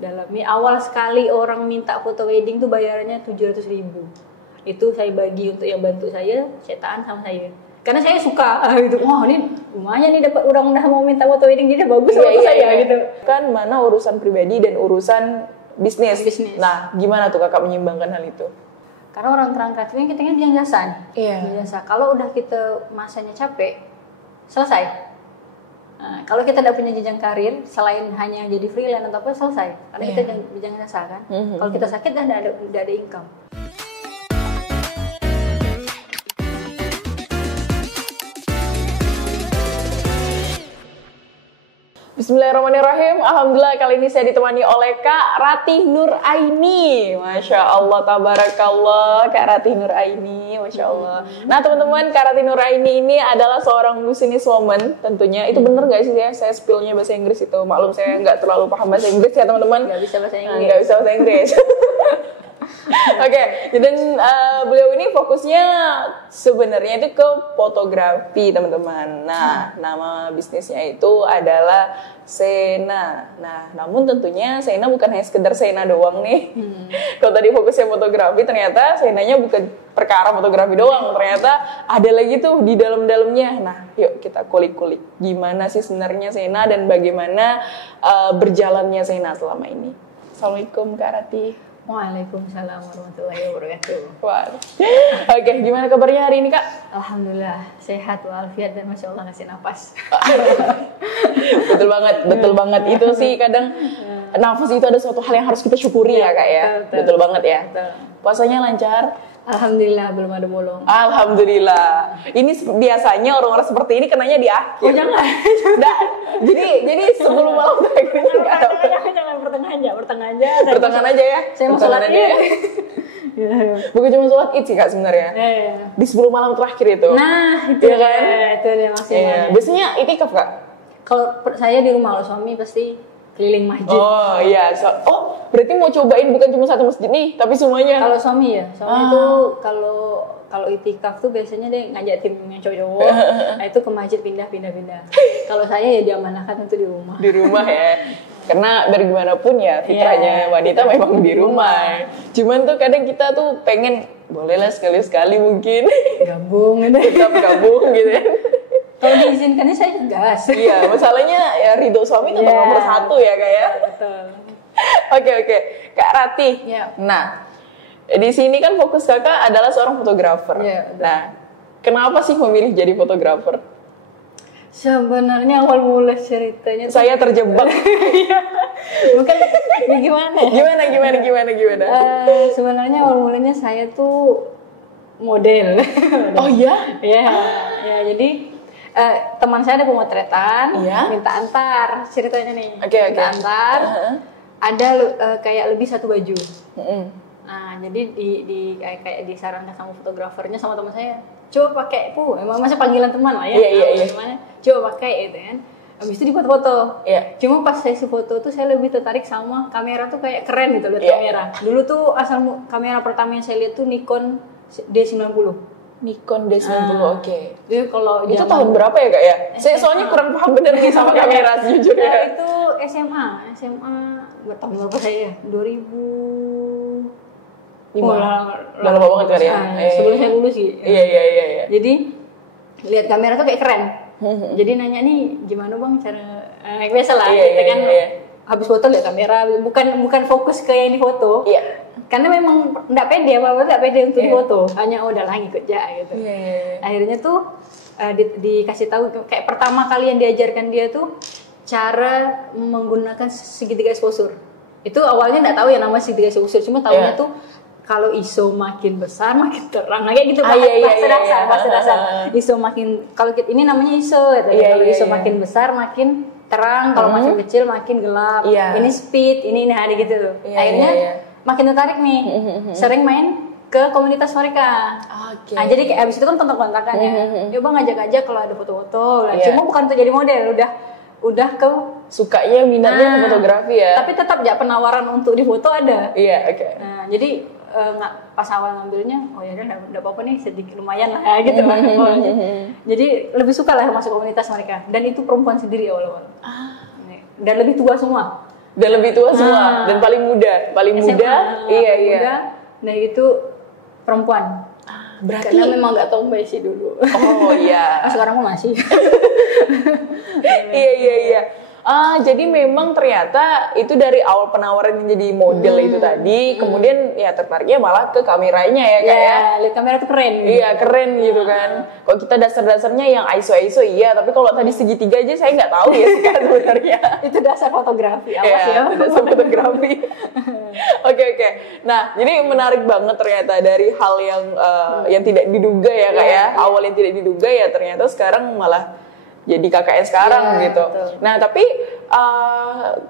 dalami. Awal sekali orang minta foto wedding tuh bayarannya 700.000. Itu saya bagi untuk yang bantu saya tahan sama saya. Karena saya suka gitu. Wah, ini lumayan nih dapat orang udah mau minta foto wedding jadi bagus foto saya gitu. Kan mana urusan pribadi dan urusan bisnis. Nah, gimana tuh kakak menyimbangkan hal itu? Karena orang terang kreatif kita kan bidang jasa nih. Jasa. Kalau udah kita masanya capek, selesai. Nah, kalau kita tidak punya jenjang karir selain hanya jadi freelance atau apa, selesai. Karena kita bidang jasa kan. Kalau kita sakit dah tidak ada income. Bismillahirrahmanirrahim. Alhamdulillah kali ini saya ditemani oleh Kak Ratih Nuraini. Masya Allah, tabarakallah Kak Ratih Nuraini, Masya Allah. Nah teman-teman, Kak Ratih Nuraini ini adalah seorang businesswoman tentunya. Itu bener gak sih ya? Saya spillnya bahasa Inggris itu. Maklum saya nggak terlalu paham bahasa Inggris ya teman-teman. Nggak bisa bahasa Inggris. Nggak bisa bahasa Inggris. Oke, dan beliau ini fokusnya sebenarnya itu ke fotografi teman-teman. Nah, nama bisnisnya itu adalah Sena. Nah, namun tentunya Sena bukan hanya sekedar Sena doang nih. Kalau tadi fokusnya fotografi, ternyata Senanya bukan perkara fotografi doang. Ternyata ada lagi tuh di dalam-dalamnya. Nah, yuk kita kulik-kulik. Gimana sih sebenarnya Sena dan bagaimana berjalannya Sena selama ini. Assalamualaikum Kak Ratih. Waalaikumsalam warahmatullahi wabarakatuh. Oke, gimana kabarnya hari ini Kak? Alhamdulillah sehat walafiat dan masya Allah ngasih nafas. betul banget itu sih kadang nafas itu ada suatu hal yang harus kita syukuri ya Kak ya. Betul banget ya. Puasanya lancar? Alhamdulillah belum ada bolong. Alhamdulillah. Ini biasanya orang-orang seperti ini kenanya di akhir. Oh jangan. Jadi sebelum malam terakhirnya nggak ada. Jangan pertengahan aja ya. Saya mau sholat Id. Bukan cuma sholat Id sih Kak sebenarnya. Di sebelum malam terakhir itu. Nah itu ya kan. Itu dia maksimalnya. Biasanya itikaf Kak? Kalau saya di rumah, kalau suami pasti keliling masjid. Oh iya, berarti mau cobain bukan cuma satu masjid nih, tapi semuanya. Kalau suami ya, suami itu kalau itikaf tuh biasanya dia ngajak tim yang cowok-cowok, nah itu ke masjid pindah. Kalau saya ya diamanahkan untuk di rumah. Di rumah ya, karena dari gimana pun ya fitrahnya wanita memang di rumah. Cuman tuh kadang kita tuh pengen, bolehlah sekali-sekali mungkin gabung, tetap gabung gitu ya. Kalau diizinkannya saya gas. Iya, masalahnya ya ridho suami tetap nomor satu ya Kak ya. Betul. Oke. Kak Ratih. Nah, di sini kan fokus Kakak adalah seorang fotografer. Nah, kenapa sih memilih jadi fotografer? Sebenarnya awal mula ceritanya saya terjebak. Bukan gimana? Sebenarnya awal mulanya saya tuh model. Oh iya? Ya, jadi teman saya ada pemotretan, minta antar ceritanya nih. Minta antar. Ada kayak lebih satu baju. Nah, jadi kayak disarankan sama fotografernya sama teman saya, coba pakai emang masih panggilan teman lah ya. Iya. Coba pakai itu kan. Habis itu dibuat foto. Cuma pas sesi foto tuh saya lebih tertarik sama kamera tuh kayak keren gitu lihat kamera. Dulu tuh asal kamera pertama yang saya lihat tuh Nikon D90. Nikon D90, oke. Jadi kalau itu tahun berapa ya Kak ya? Saya soalnya kurang paham bener nih sama kamera jujur ya. Itu SMA tahun berapa saya? 2005. Udah lama banget kan ya? Sebelum saya lulus sih. Iya. Jadi lihat kamera tuh kayak keren. Jadi nanya nih gimana bang cara biasa lah gitu kan. Habis foto lihat kamera, bukan fokus ke yang di foto. Karena memang nggak pede untuk foto, hanya udahlah ngikut aja gitu. Akhirnya tuh dikasih tahu kayak pertama kali yang diajarkan dia tuh cara menggunakan segitiga exposure. Itu awalnya nggak tahu ya nama segitiga exposure, cuma tahunya tuh kalau ISO makin besar makin terang, kayak gitu bahasa dasar. ISO makin kalau ini namanya ISO, kalau ISO makin besar makin terang, kalau makin kecil makin gelap. Ini speed, ini hari gitu tuh. Akhirnya makin tertarik nih, sering main ke komunitas mereka. Nah, jadi kayak abis itu kan kontak-kontakan ya. Coba ngajak-ngajak kalau ada foto-foto. Cuma bukan untuk jadi model, udah ke sukanya minatnya fotografi ya. Tapi tetap penawaran untuk di foto ada. Nah, jadi pas awal ngambilnya, oh ya udah apa-apa nih sedikit lumayan lah gitu lah. Jadi lebih suka lah masuk komunitas mereka. Dan itu perempuan sendiri awal-awal. Dan lebih tua semua. Dan lebih tua semua dan paling muda, muda. Nah itu perempuan. Berarti karena memang nggak tomboy sih dulu. Oh iya. Sekarang mah masih. Iya. Jadi memang ternyata itu dari awal penawaran jadi model itu tadi, kemudian ya tertariknya malah ke kameranya ya Kak ya. Lihat kamera tuh keren. Iya keren gitu kan. Kalau kita dasar-dasarnya yang ISO iya, tapi kalau tadi segitiga aja saya nggak tahu ya kan sebenarnya. Itu dasar fotografi, awas ya. Dasar fotografi. Oke. Nah, jadi menarik banget ternyata dari hal yang tidak diduga ya Kak ya. Awal yang tidak diduga ya ternyata sekarang malah jadi KKN sekarang gitu. Betul. Nah, tapi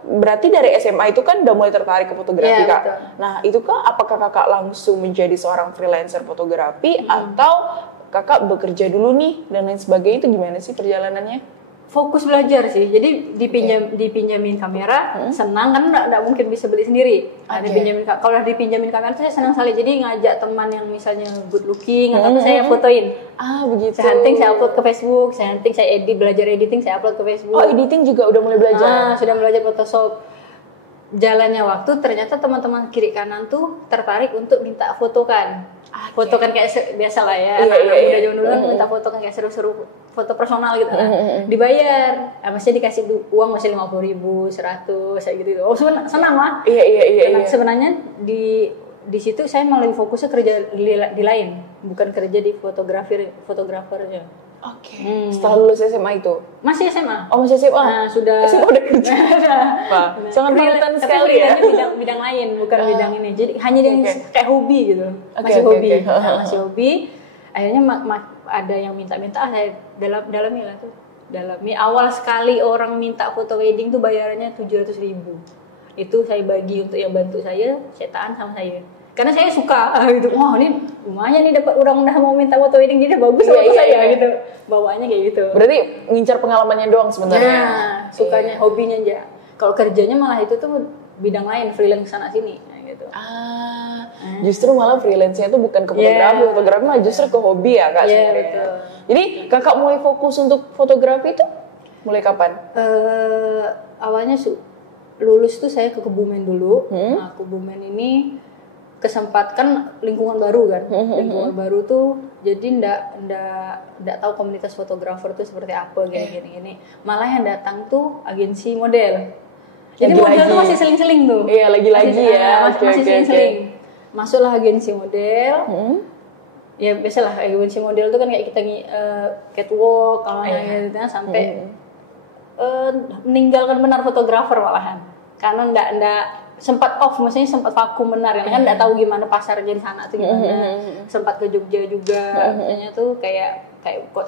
berarti dari SMA itu kan udah mulai tertarik ke fotografi Kak. Betul. Nah, itu Kak apakah Kakak langsung menjadi seorang freelancer fotografi atau Kakak bekerja dulu nih dan lain sebagainya, itu gimana sih perjalanannya? Fokus belajar sih, jadi dipinjamin kamera, senang kan nggak mungkin bisa beli sendiri. Kalau dipinjamin kamera tuh saya senang sekali, jadi ngajak teman yang misalnya good looking atau saya fotoin. Begitu. Saya hunting, saya upload ke Facebook, saya hunting, saya belajar editing, saya upload ke Facebook. Oh, editing juga udah mulai belajar? Sudah belajar Photoshop. Jalannya waktu ternyata teman-teman kiri kanan tuh tertarik untuk minta fotokan. Fotokan kayak biasa lah ya, udah jauh dulu minta fotokan kayak seru-seru, foto personal gitu kan. Dibayar, maksudnya dikasih uang masih 50.000, 100 kayak gitu. Oh senang lah. Iya. Sebenarnya di situ saya malah lebih fokusnya kerja di lain, bukan kerja di fotografernya. Oke. Setelah lulus SMA itu? Masih SMA. Oh masih SMA? Nah, sudah. SMA udah kerja. Sangat panutan sekali ya. Bidang lain, bukan bidang ini. Jadi hanya yang kayak hobi gitu. Masih hobi. Masih hobi. Akhirnya ada yang minta-minta, saya dalami lah tuh. Awal sekali orang minta foto wedding tuh bayarannya 700.000. Itu saya bagi untuk yang bantu saya tahan sama saya. Karena saya suka gitu. Wah, ini lumayan nih dapat orang udah mau minta foto wedding, jadi bagus foto saya gitu. Bawaannya kayak gitu. Berarti ngincar pengalamannya doang sebenarnya. Nah, sukanya, hobinya aja. Kalau kerjanya malah itu tuh bidang lain, freelance sana sini gitu. Justru malah freelance-nya itu bukan ke fotografi, fotografi malah justru ke hobi ya Kak sebenarnya. Betul. Jadi Kakak mulai fokus untuk fotografi itu mulai kapan? Awalnya lulus tuh saya ke Kebumen dulu. Nah, Kebumen ini kesempatan lingkungan baru kan, lingkungan baru tuh jadi ndak tahu komunitas fotografer tuh seperti apa gini. Malah yang datang tuh agensi model. Jadi model tuh masih seling-seling tuh. Iya, lagi-lagi masih seling-seling. Masuklah agensi model. Ya biasalah agensi model tuh kan kayak kita catwalk kalau gitu sampai meninggalkan benar fotografer malahan. Karena ndak sempat off, maksudnya sempat vakum benar ya kan, nggak tahu gimana pasarnya di sana tuh gimana. Sempat ke Jogja juga, maksudnya tuh kayak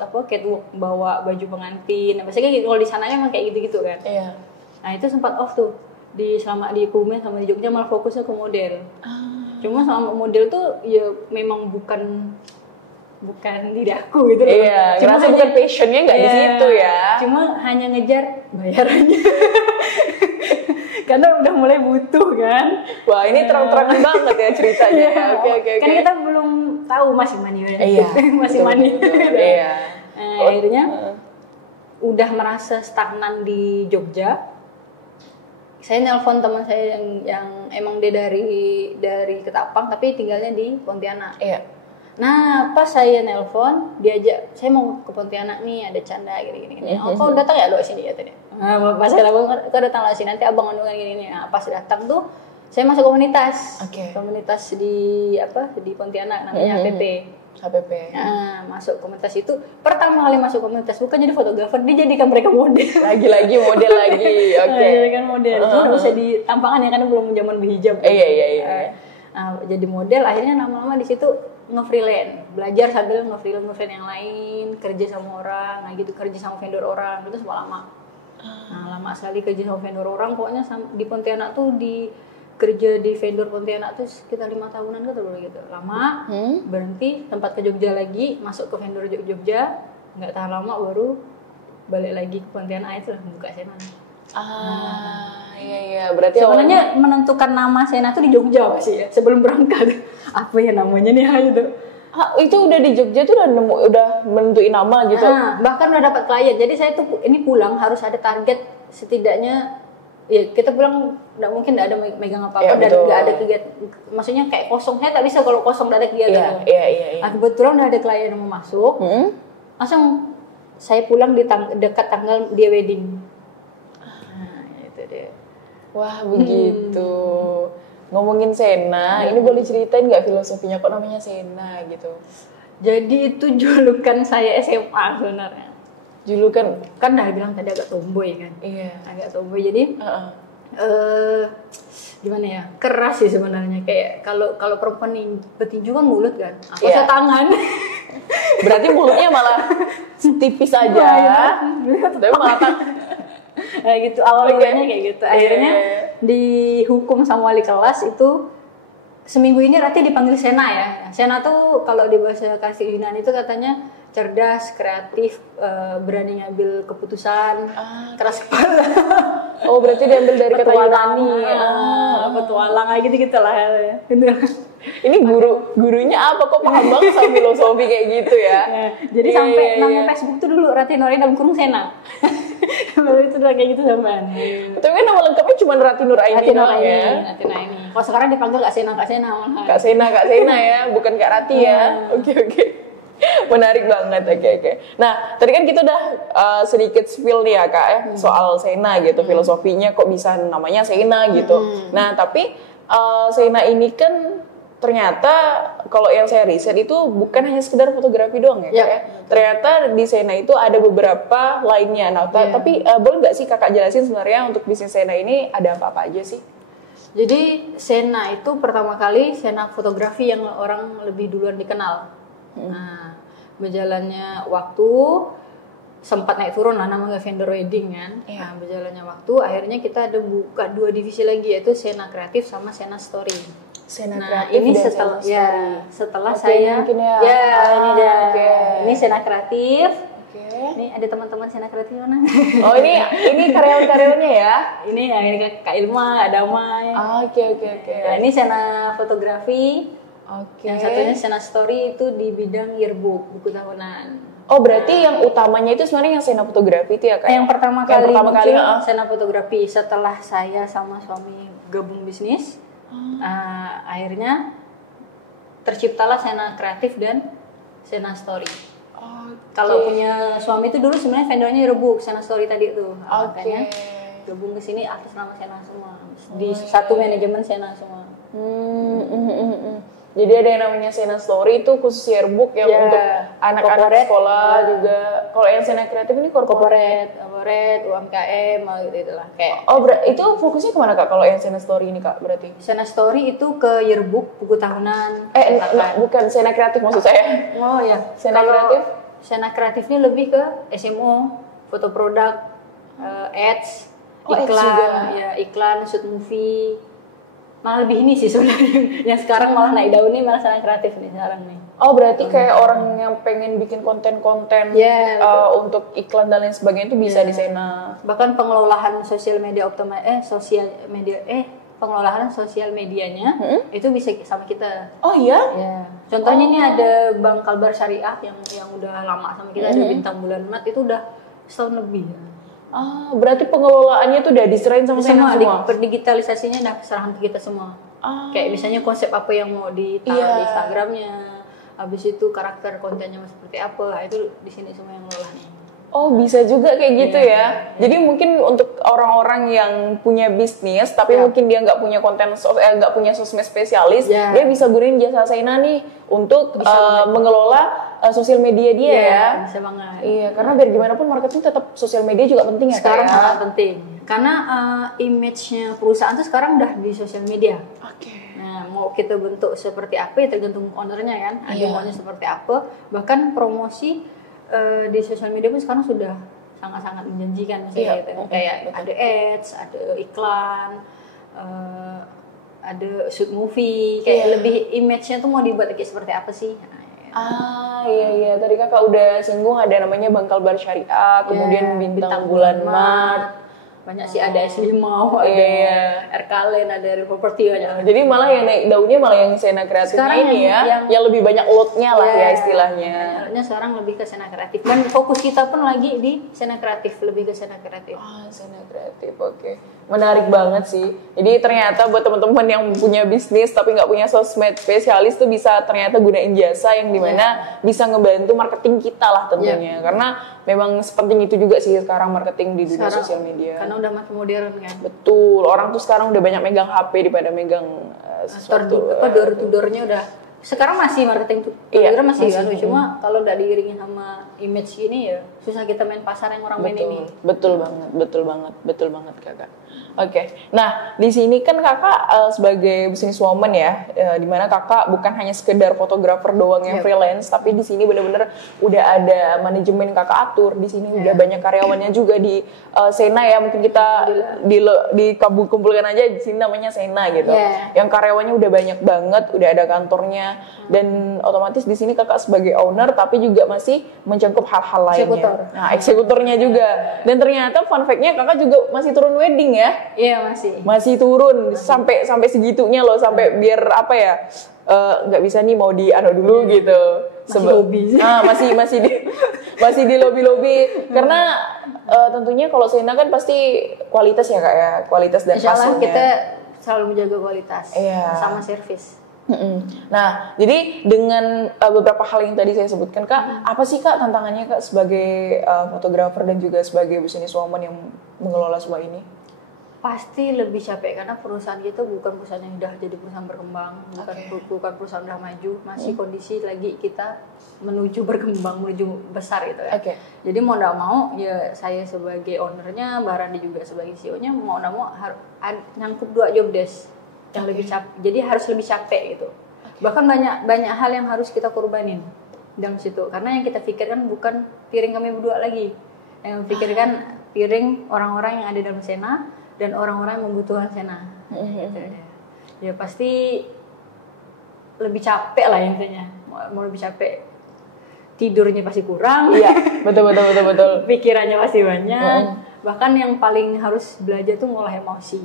catwalk bawa baju pengantin, maksudnya kalau di sana emang kayak gitu kan. Nah itu sempat off tuh selama di Kebumen sama di Jogja, malah fokusnya ke model. Cuma selama model tuh ya memang bukan lidahku gitu loh. Cuma bukan passionnya nggak di situ ya. Cuma hanya ngejar bayarannya. Karena udah mulai butuh kan. Wah ini terang-terangan banget ya ceritanya. Oke. Kan kita belum tahu masih money ya. Masih money. Akhirnya udah merasa stagnan di Jogja. Saya nelpon teman saya yang emang dia dari Ketapang tapi tinggalnya di Pontianak. Nah pas saya nelpon diajak, saya mau ke Pontianak nih, ada canda gini. Kau datang ya lo sini ya tadi. Pas saya nelpon, kau datang lah sini, nanti abang ngandungan gini. Nah pas datang tuh saya masuk komunitas. Komunitas di Pontianak namanya HPP. Nah masuk komunitas itu, pertama kali masuk komunitas bukan jadi fotografer, dijadikan mereka model. Lagi model lagi. Dijadikan model. Cuma bisa ditampangkan ya karena belum zaman berhijab. Iya. Nah, jadi model, akhirnya lama-lama di situ nge-freelance, belajar sambil nge-freelance yang lain, kerja sama orang, nah gitu, kerja sama vendor orang, itu semua lama. Nah, lama sekali kerja sama vendor orang, pokoknya di Pontianak tuh kerja di vendor Pontianak tuh sekitar 5 tahunan gitu, lama, berhenti, tempat ke Jogja lagi, masuk ke vendor Jogja, nggak tahan lama baru balik lagi ke Pontianak, itu lah buka Sena. Iya. Berarti sebenarnya menentukan nama Sena tuh di Jogja sih ya, sebelum berangkat. Apa ya namanya nih gitu. Itu udah di Jogja tuh udah menentuin nama gitu. Bahkan udah dapat klien. Jadi saya tuh ini pulang harus ada target setidaknya ya kita pulang nggak mungkin nggak ada megang apa-apa dan nggak ada kegiatan, maksudnya kayak kosong. Saya tak bisa kalau kosong nggak ada kegiatan. Nah, kebetulan udah ada klien yang mau masuk, langsung saya pulang di dekat tanggal dia wedding. Nah, itu dia. Wah, begitu. Ngomongin Sena, ini boleh ceritain nggak filosofinya kok namanya Sena gitu? Jadi itu julukan saya SMA sebenarnya. Julukan kan dah bilang tadi agak tomboy kan. Iya. Agak tomboy, jadi gimana ya, keras sih sebenarnya. Kayak kalau perempuan nih petinju kan mulut kan, aku saya tangan. Berarti mulutnya malah tipis aja. Tapi malah kayak gitu awalnya kayak gitu. Akhirnya dihukum sama wali kelas itu. Seminggu ini Rati dipanggil Sena ya. Sena tuh kalau di bahasa kasih Yunani itu katanya cerdas, kreatif, berani ngambil keputusan, keras kepala. Oh, berarti diambil dari kata Yunani. Petualang kayak gitu-gitu lah. Ini gurunya apa kok paham banget sama filosofi kayak gitu ya? Jadi sampai nama Facebook tuh dulu Rati Nuraini dalam kurung Sena. Baru itu udah kayak gitu zaman. Tapi kan nama lengkapnya cuma Rati Nuraini doang ya. Rati Nuraini. Kalau sekarang dipanggil Kak Sena malah. Kak Sena ya, bukan Kak Rati ya. Oke. Menarik banget. Oke. Nah, tadi kan kita udah sedikit spill nih ya Kak ya, soal Sena gitu, filosofinya kok bisa namanya Sena gitu. Nah, tapi Sena ini kan ternyata kalau yang saya riset itu bukan hanya sekedar fotografi doang ya, Kak ya. Ternyata di Sena itu ada beberapa lainnya. Nah, tapi boleh nggak sih Kakak jelasin sebenarnya untuk bisnis Sena ini ada apa-apa aja sih? Jadi Sena itu pertama kali Sena fotografi yang orang lebih duluan dikenal. Nah, berjalannya waktu sempat naik turun lah namanya vendor wedding kan. Nah, berjalannya waktu akhirnya kita ada buka 2 divisi lagi, yaitu Sena Kreatif sama Sena Story. Kreatif ini dan setelah saya ini dia. Ini Sena Kreatif. Ini ada teman-teman Sena Kreatif mana? Oh, ini karyawan-karyawannya ya? Ini Kak Ilma, ada Mai. Oke. Nah, ini Sena Fotografi. Yang satunya Sena Story itu di bidang yearbook, buku tahunan. Oh, berarti yang utamanya itu sebenarnya yang Sena Fotografi itu ya Kak? Yang pertama kali Sena Fotografi setelah saya sama suami gabung bisnis. Akhirnya terciptalah Sena Kreatif dan Sena Story. Kalau punya suami itu dulu sebenarnya vendornya yearbook, Sena Story tadi itu. Makanya gabung ke sini atas nama Sena semua. Di satu manajemen Sena semua. Jadi ada yang namanya Sena Story itu khusus yearbook yang untuk anak-anak sekolah juga. Kalau yang Sena Kreatif ini corporate, UMKM gitu lah. Kayak. Oh, itu fokusnya kemana Kak? Kalau yang Sena Story ini Kak berarti? Sena Story itu ke yearbook, buku tahunan. Bukan Sena Kreatif maksud saya. Oh ya. Sena Kreatif ini lebih ke SMO, foto produk, ads, iklan, shoot movie. Malah lebih ini sih sebenarnya. Yang sekarang malah naik daun nih malah Sena Kreatif nih sekarang nih. Oh, berarti kayak orang yang pengen bikin konten-konten untuk iklan dan lain sebagainya itu bisa di Sena. Bahkan pengelolaan sosial media pengelolaan sosial medianya itu bisa sama kita. Oh iya? Ya. Contohnya ini ada Bank Kalbar Syariah yang udah lama sama kita, ada Bintang Bulan Mat itu udah setahun lebih. Berarti pengelolaannya tuh udah diserahin sama Sena semua? Digitalisasinya udah serahan ke kita semua. Kayak misalnya konsep apa yang mau ditaruh di Instagramnya, habis itu karakter kontennya seperti apa, itu di sini semua yang ngelola nih. Oh, bisa juga kayak gitu ya. Jadi mungkin untuk orang-orang yang punya bisnis tapi mungkin dia nggak punya nggak punya sosmed spesialis, dia bisa gunain jasa Sena nih untuk mengelola sosial media dia ya. Bisa banget. Iya, karena biar gimana pun marketing tetap sosial media juga penting ya. Sekarang sangat penting. Karena image-nya perusahaan tuh sekarang udah di sosial media. Nah, mau kita bentuk seperti apa ya tergantung ownernya kan. Ada maunya seperti apa. Bahkan promosi di sosial media pun sekarang sudah sangat-sangat menjanjikan misalnya gitu. Kayak ada ads, ada iklan, ada shoot movie, kayak lebih image-nya tuh mau dibuat kayak seperti apa sih? Iya. Tadi Kakak udah singgung ada namanya Bank Kalbar Syariah, kemudian Bintang Bulan Mat. banyak sih, ada S5, ada Erkalen, ada Real Property banyak. Jadi malah yang naik daunnya malah yang Sena Kreatifnya sekarang ini yang lebih banyak loadnya lah ya istilahnya. Loadnya sekarang lebih ke Sena Kreatif, dan fokus kita pun lagi di Sena Kreatif, lebih ke Sena Kreatif. Sena Kreatif, oke. Menarik banget sih. Jadi ternyata buat teman-teman yang punya bisnis tapi nggak punya sosmed spesialis tuh bisa ternyata gunain jasa yang dimana bisa ngebantu marketing kita lah tentunya. Karena memang sepenting itu juga sih sekarang marketing di dunia sosial media. Karena udah makin modern kan. Betul. Orang tuh sekarang udah banyak megang HP daripada megang sesuatu. Door-to-door-nya udah. Sekarang masih marketing tuh. Masih kan. Cuma kalau udah diiringin sama image gini ya susah kita main pasar yang orang main ini. Betul banget kakak. Oke. Nah, di sini kan kakak sebagai businesswoman ya, dimana kakak bukan hanya sekedar fotografer doang yang freelance, tapi di sini benar-benar udah ada manajemen kakak atur. Di sini udah banyak karyawannya juga di Sena ya. Mungkin kita dikumpulkan aja di sini namanya Sena gitu. Yang karyawannya udah banyak banget, udah ada kantornya, dan otomatis di sini kakak sebagai owner, tapi juga masih mencangkup hal-hal lainnya. Nah, eksekutornya juga. Dan ternyata fun fact-nya kakak juga masih turun wedding ya. Iya masih turun sampai segitunya loh, sampai biar apa ya, nggak bisa nih mau di dulu gitu, masih di lobi karena tentunya kalau Sena kan pasti kualitas ya kak ya, kualitas dan hasilnya kita selalu menjaga kualitas sama servis. Nah, jadi dengan beberapa hal yang tadi saya sebutkan kak, apa sih kak tantangannya kak sebagai fotografer dan juga sebagai businesswoman yang mengelola semua ini? Pasti lebih capek karena perusahaan kita bukan perusahaan yang udah jadi perusahaan berkembang, bukan perusahaan udah maju, masih kondisi lagi kita menuju berkembang, menuju besar gitu ya. Jadi mau nggak mau ya saya sebagai ownernya, Mbak Randi juga sebagai CEO-nya, mau nggak mau harus nyangkup 2 job desk yang lebih capek. Jadi harus lebih capek gitu. Bahkan banyak hal yang harus kita korbanin dalam situ, karena yang kita pikirkan bukan piring kami berdua lagi, yang pikirkan piring orang-orang yang ada dalam Sena dan orang-orang yang membutuhkan Sena. Ya pasti lebih capek lah intinya. Mau lebih capek, tidurnya pasti kurang. Iya, betul. Pikirannya pasti banyak. Bahkan yang paling harus belajar tuh ngolah emosi.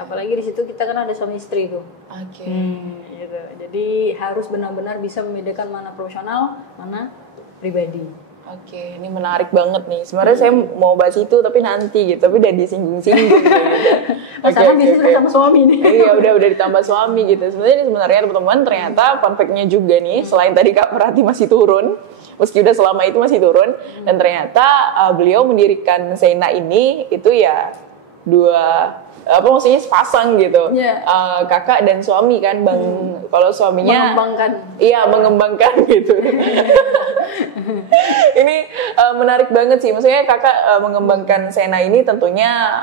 Apalagi di situ kita kan ada suami istri tuh. Gitu. Jadi harus benar-benar bisa membedakan mana profesional, mana pribadi. Ini menarik banget nih. Sebenarnya saya mau bahas itu tapi nanti gitu, tapi udah disinggung-singgung gitu. Masalah bisnis sama suami nih. Iya, udah ditambah suami gitu. Sebenarnya teman-teman ternyata fun fact-nya juga nih, selain tadi Kak Prati masih turun, meski udah selama itu masih turun, dan ternyata beliau mendirikan Sena ini itu ya maksudnya sepasang gitu. Kakak dan suami kan, kalau suaminya mengembangkan gitu. Ini menarik banget sih, maksudnya kakak mengembangkan Sena ini tentunya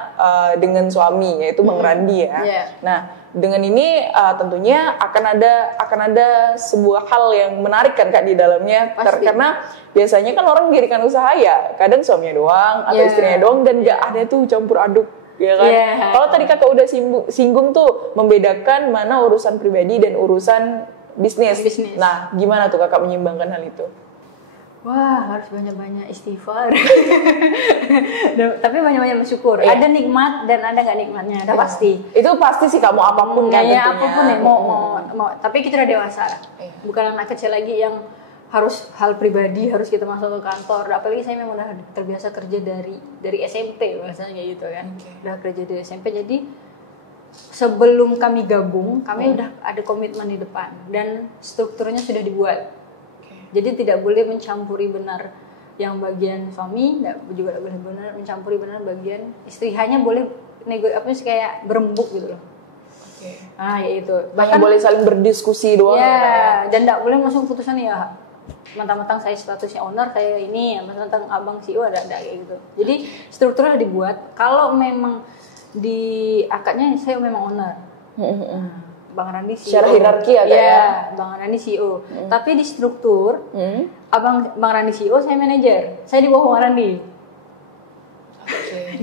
dengan suami yaitu Bang Randi ya. Nah, dengan ini tentunya akan ada sebuah hal yang menarik kan kak di dalamnya, karena biasanya kan orang mendirikan usaha ya kadang suaminya doang atau istrinya doang, dan nggak ada tuh campur aduk ya kan. Kalau tadi kakak udah singgung tuh membedakan mana urusan pribadi dan urusan bisnis. Nah, gimana tuh kakak menyeimbangkan hal itu? Wah, harus banyak-banyak istighfar. Tapi banyak-banyak bersyukur. Ada nikmat dan ada nggak nikmatnya, udah pasti. Itu pasti sih kamu apapun kan tentunya. Apapun ya, mau. Tapi kita udah dewasa. Bukan anak kecil lagi yang harus hal pribadi harus kita masuk ke kantor. Apalagi saya memang udah terbiasa kerja dari SMP biasanya kayak gitu kan. Udah kerja dari SMP, jadi sebelum kami gabung, kami udah ada komitmen di depan dan strukturnya sudah dibuat. Jadi tidak boleh mencampuri benar yang bagian suami, juga boleh benar mencampuri benar bagian istri. Hanya boleh kayak berembuk gitu loh. Ya itu. Bahkan boleh saling berdiskusi doang. Dan tidak boleh langsung putusan ya. Mentang-mentang saya statusnya owner, saya ini, mentang-mentang abang CEO ada kayak gitu. Jadi strukturnya dibuat. Kalau memang di akadnya saya memang owner. Bang Randi CEO. Secara hierarki ya? Bang Randi CEO. Tapi di struktur, Bang Randi CEO, saya manajer. Saya di bawah Bang Randi.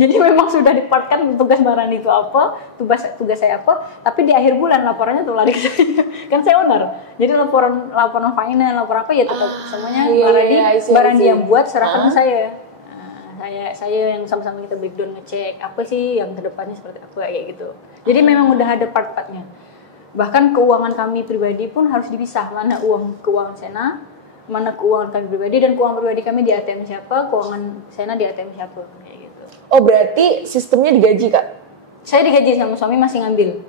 Jadi memang sudah dipartkan tugas Bang Randi itu apa, tugas saya apa, tapi di akhir bulan laporannya tuh lari ke saya. Kan saya owner. Jadi laporan finance, laporan apa ya tetap semuanya Bang Randi yang buat serahkan ke saya. kayak saya yang sama-sama kita breakdown ngecek apa sih yang kedepannya seperti apa kayak gitu. Jadi memang udah ada part-partnya. Bahkan keuangan kami pribadi pun harus dipisah, mana keuangan Sena, mana keuangan kami pribadi, dan keuangan pribadi kami di ATM siapa, keuangan Sena di ATM siapa kayak gitu. Oh berarti sistemnya digaji Kak? Saya digaji sama suami masih ngambil.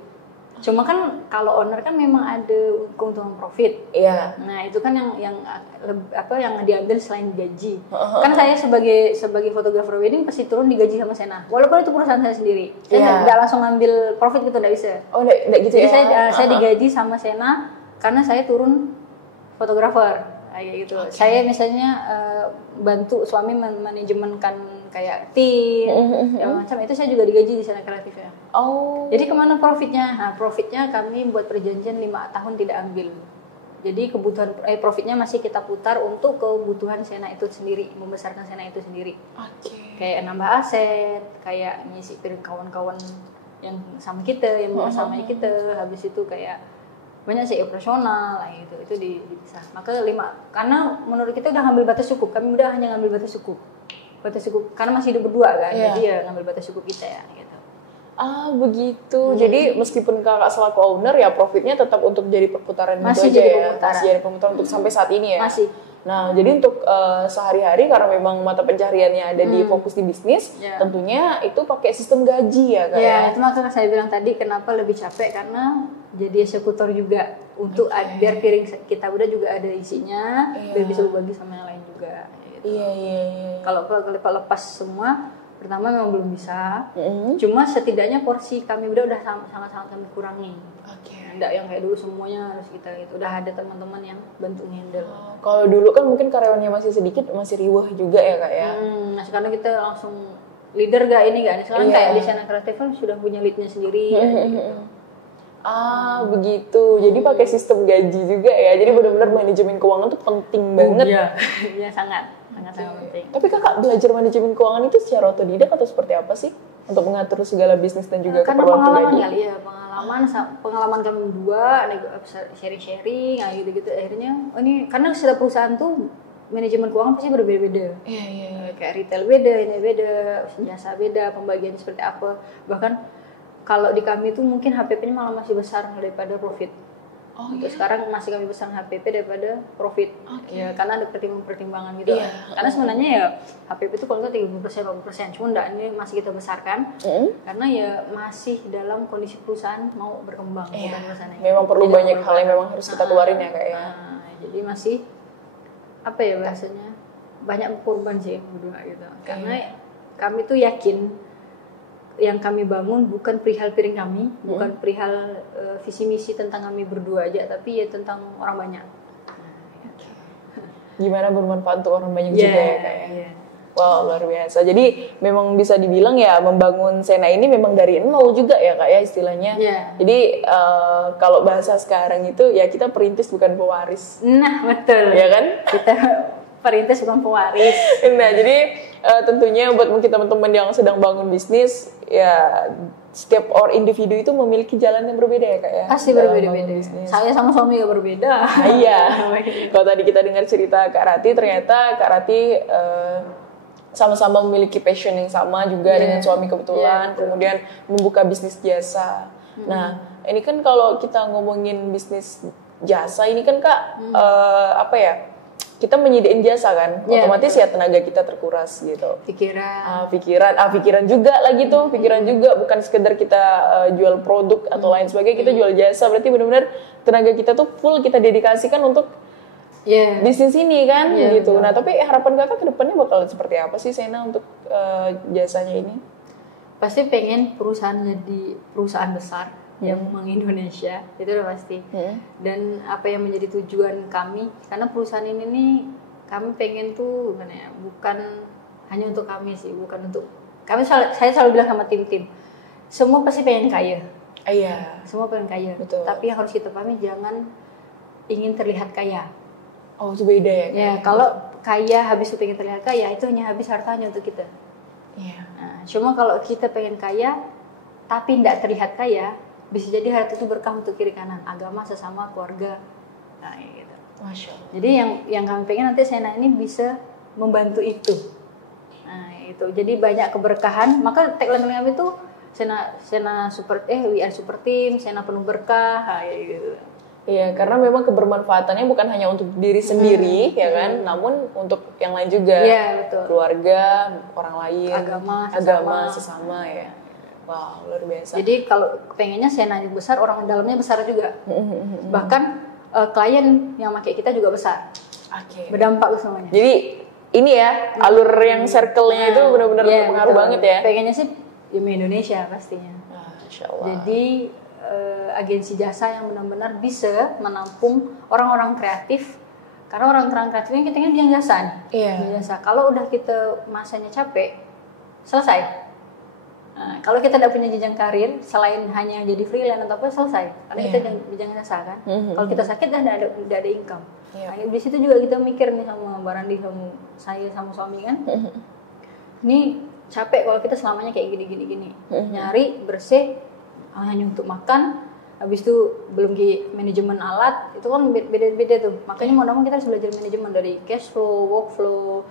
Cuma kan kalau owner kan memang ada keuntungan profit. Iya. Nah itu kan yang diambil selain gaji. Kan saya sebagai fotografer wedding pasti turun digaji sama Sena. Walaupun itu perusahaan saya sendiri. Saya nggak langsung ngambil profit gitu, nggak bisa. Oh nggak gitu. Jadi ya? Saya digaji sama Sena karena saya turun fotografer kayak gitu. Saya misalnya bantu suami manajemenkan kayak tim, macam itu saya juga digaji di Sena Kreatif ya. Oh. Jadi kemana profitnya? Nah profitnya kami buat perjanjian 5 tahun tidak ambil. Jadi kebutuhan profitnya masih kita putar untuk kebutuhan Sena itu sendiri, membesarkan Sena itu sendiri. Kayak nambah aset, kayak ngisi piring kawan-kawan yang sama kita, yang mau sama kita. Habis itu kayak banyak sih operasional lah gitu, itu dipisah. Maka 5, karena menurut kita udah ngambil batas cukup. Kami udah hanya ngambil batas cukup karena masih hidup berdua kan, jadi ya ngambil batas cukup kita ya gitu. Ah begitu. Jadi meskipun kakak selaku owner ya profitnya tetap untuk jadi perputaran masih gitu jadi aja perputaran. Masih jadi perputaran untuk sampai saat ini ya. Masih. Nah jadi untuk sehari-hari karena memang mata pencariannya ada di fokus di bisnis, tentunya itu pakai sistem gaji ya kak. Ya itu makanya saya bilang tadi kenapa lebih capek karena jadi eksekutor juga untuk biar piring kita udah juga ada isinya, biar bisa berbagi sama yang lain juga. Gitu. Iya. Kalau lepas semua, pertama memang belum bisa. Cuma setidaknya porsi kami udah sangat-sangat kami kurangi. Enggak yang kayak dulu semuanya harus kita gitu. Udah ada teman-teman yang bantu handle. Kalau dulu kan mungkin karyawannya masih sedikit, masih riwah juga ya kak ya. Nah sekarang kita langsung leader gak ini gak? Sekarang kayak di Sena Kreatif kan sudah punya leadnya sendiri. Gitu. Ah begitu, jadi pakai sistem gaji juga ya. Jadi benar-benar manajemen keuangan tuh penting banget. Iya sangat penting. Tapi kakak belajar manajemen keuangan itu secara otodidak atau seperti apa sih untuk mengatur segala bisnis dan juga karena keperluan pengalaman pribadi? kali ya, pengalaman kami berdua, sharing, gitu. Akhirnya ini karena setiap perusahaan tuh manajemen keuangan pasti berbeda-beda. Iya. Kayak retail beda, ini beda, jasa beda, pembagian seperti apa. Bahkan kalau di kami tuh mungkin HPP-nya malah masih besar daripada profit. Untuk sekarang masih kami besar HPP daripada profit. Ya karena ada pertimbangan gitu. Karena sebenarnya ya HPP itu kalau nggak 30%, 40%. Cuma enggak, ini masih kita besarkan. Karena ya masih dalam kondisi perusahaan mau berkembang. Memang perlu banyak hal yang memang harus kita keluarin ya kak ya. Jadi masih apa ya bahasanya, banyak korban sih berdua gitu. Karena kami tuh yakin yang kami bangun bukan perihal piring kami, bukan perihal visi misi tentang kami berdua aja, tapi ya tentang orang banyak. Gimana bermanfaat untuk orang banyak juga ya kak ya. Wow luar biasa. Jadi memang bisa dibilang ya membangun Sena ini memang dari nol juga ya kak ya istilahnya. Jadi kalau bahasa sekarang itu ya kita perintis bukan pewaris. Nah betul. Ya kan? Kita perintis bukan pewaris. Nah jadi tentunya buat mungkin teman-teman yang sedang bangun bisnis ya setiap orang individu itu memiliki jalan yang berbeda ya kak ya. Pasti berbeda-beda. Saya sama suami juga berbeda. Iya. Kalau tadi kita dengar cerita Kak Rati, ternyata Kak Rati sama-sama memiliki passion yang sama juga dengan suami kebetulan, kemudian membuka bisnis jasa. Nah ini kan kalau kita ngomongin bisnis jasa ini kan kak apa ya? Kita menyediain jasa kan, otomatis ya tenaga kita terkuras gitu. Pikiran juga lagi tuh, pikiran juga bukan sekedar kita jual produk atau lain sebagainya, kita jual jasa. Berarti benar-benar tenaga kita tuh full kita dedikasikan untuk bisnis ini kan, gitu. Nah tapi harapan kakak ke depannya bakal seperti apa sih Sena untuk jasanya ini? Pasti pengen perusahaan jadi perusahaan besar yang meng-Indonesia, itu udah pasti. Dan apa yang menjadi tujuan kami, karena perusahaan ini nih kami pengen tuh bukan hanya untuk kami sih, bukan untuk kami. Saya selalu bilang sama tim-tim, semua pasti pengen kaya. Semua pengen kaya. Betul. Tapi yang harus kita pahami, jangan ingin terlihat kaya. Oh itu beda ya? Ya kalau kaya habis itu pengen terlihat kaya, itu hanya habis hartanya untuk kita. Nah, cuma kalau kita pengen kaya tapi tidak terlihat kaya, bisa jadi harta itu berkah untuk kiri kanan, agama, sesama, keluarga. Nah, gitu. Masya Allah. Jadi yang kami pengen nanti Sena ini bisa membantu itu. Nah, gitu. Jadi banyak keberkahan. Maka tagline kami itu Sena super we are super team, Sena penuh berkah, gitu. Iya, karena memang kebermanfaatannya bukan hanya untuk diri sendiri, ya kan, namun untuk yang lain juga. Iya, betul. Keluarga, orang lain, agama sesama ya. Wow, luar biasa. Jadi kalau pengennya Senanya besar, orang dalamnya besar juga. Bahkan klien yang pakai kita juga besar. Oke. Berdampak semuanya. Jadi ini ya, alur yang circle-nya itu benar-benar berpengaruh banget ya. Pengennya sih di Indonesia pastinya. Masya Allah. Jadi agensi jasa yang benar-benar bisa menampung orang-orang kreatif. Karena orang-orang kreatif ini kita kan bidang jasa nih. Iya. Jasa. Kalau udah kita masanya capek, selesai. Nah, kalau kita tidak punya jenjang karir selain hanya jadi freelance atau apa, selesai. Karena kita bidang jasa kan. Kalau kita sakit dah tidak ada income. Nah, di situ juga kita mikir nih sama Mbak Randi, sama saya, sama suami kan. Ini capek kalau kita selamanya kayak gini. Nyari bersih hanya untuk makan. Habis itu belum manajemen alat, itu kan beda-beda tuh. Makanya mau kita harus belajar manajemen dari cash flow, workflow,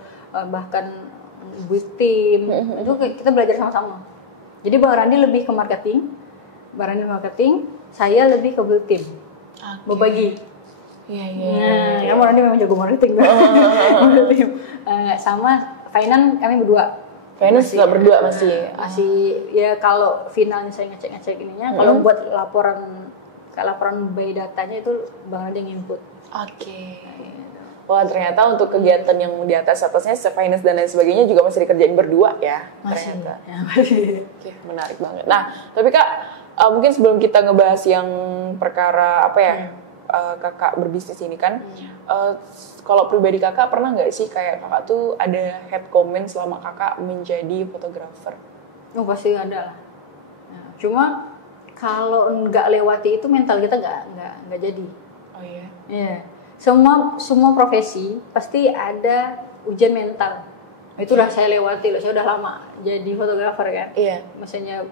bahkan build team. Itu kita belajar sama-sama. Jadi Bang Randi lebih ke marketing, saya lebih ke build team. Berbagi. Iya. Bang Randi memang jago marketing. Sama finance kami berdua. Finance nggak berdua masih ya kalau finalnya saya ngecek ininya. Kalau buat laporan by datanya itu Bang Randi yang input. Oke. Wah, ternyata untuk kegiatan yang di atasnya finance dan lain sebagainya juga masih dikerjain berdua ya. Masih. Oke, menarik banget. Nah, tapi Kak, mungkin sebelum kita ngebahas yang perkara apa ya, Kakak berbisnis ini kan, kalau pribadi Kakak pernah nggak sih kayak Kakak tuh ada head comment selama Kakak menjadi fotografer? Oh, pasti ada lah. Nah, cuma kalau nggak lewati itu mental kita nggak jadi. Oh iya. Iya. Semua profesi pasti ada ujian mental. Itu udah saya lewati loh. Saya udah lama jadi fotografer kan. Iya. Maksudnya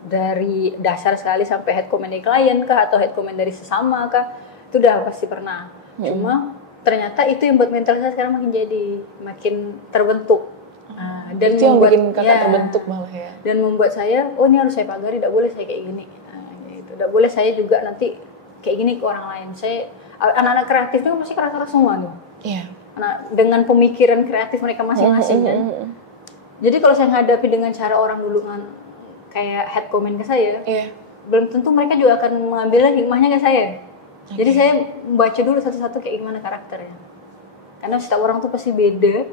dari dasar sekali sampai head comment dari klien kah atau head comment dari sesama kah, itu udah pasti pernah. Cuma ternyata itu yang buat mental saya sekarang makin terbentuk. Dan itu yang bikin Kakak terbentuk malah ya. Dan membuat saya, ini harus saya pagari, tidak boleh saya kayak gini. Gitu. Tidak boleh saya juga nanti kayak gini ke orang lain. Anak-anak kreatif itu pasti keras-keras semua tuh. Iya. Dengan pemikiran kreatif mereka masing-masing kan. Jadi kalau saya menghadapi dengan cara orang dulu kayak head comment ke saya, belum tentu mereka juga akan mengambil hikmahnya ke saya. Jadi saya membaca dulu satu-satu kayak gimana karakternya. Karena setiap orang tuh pasti beda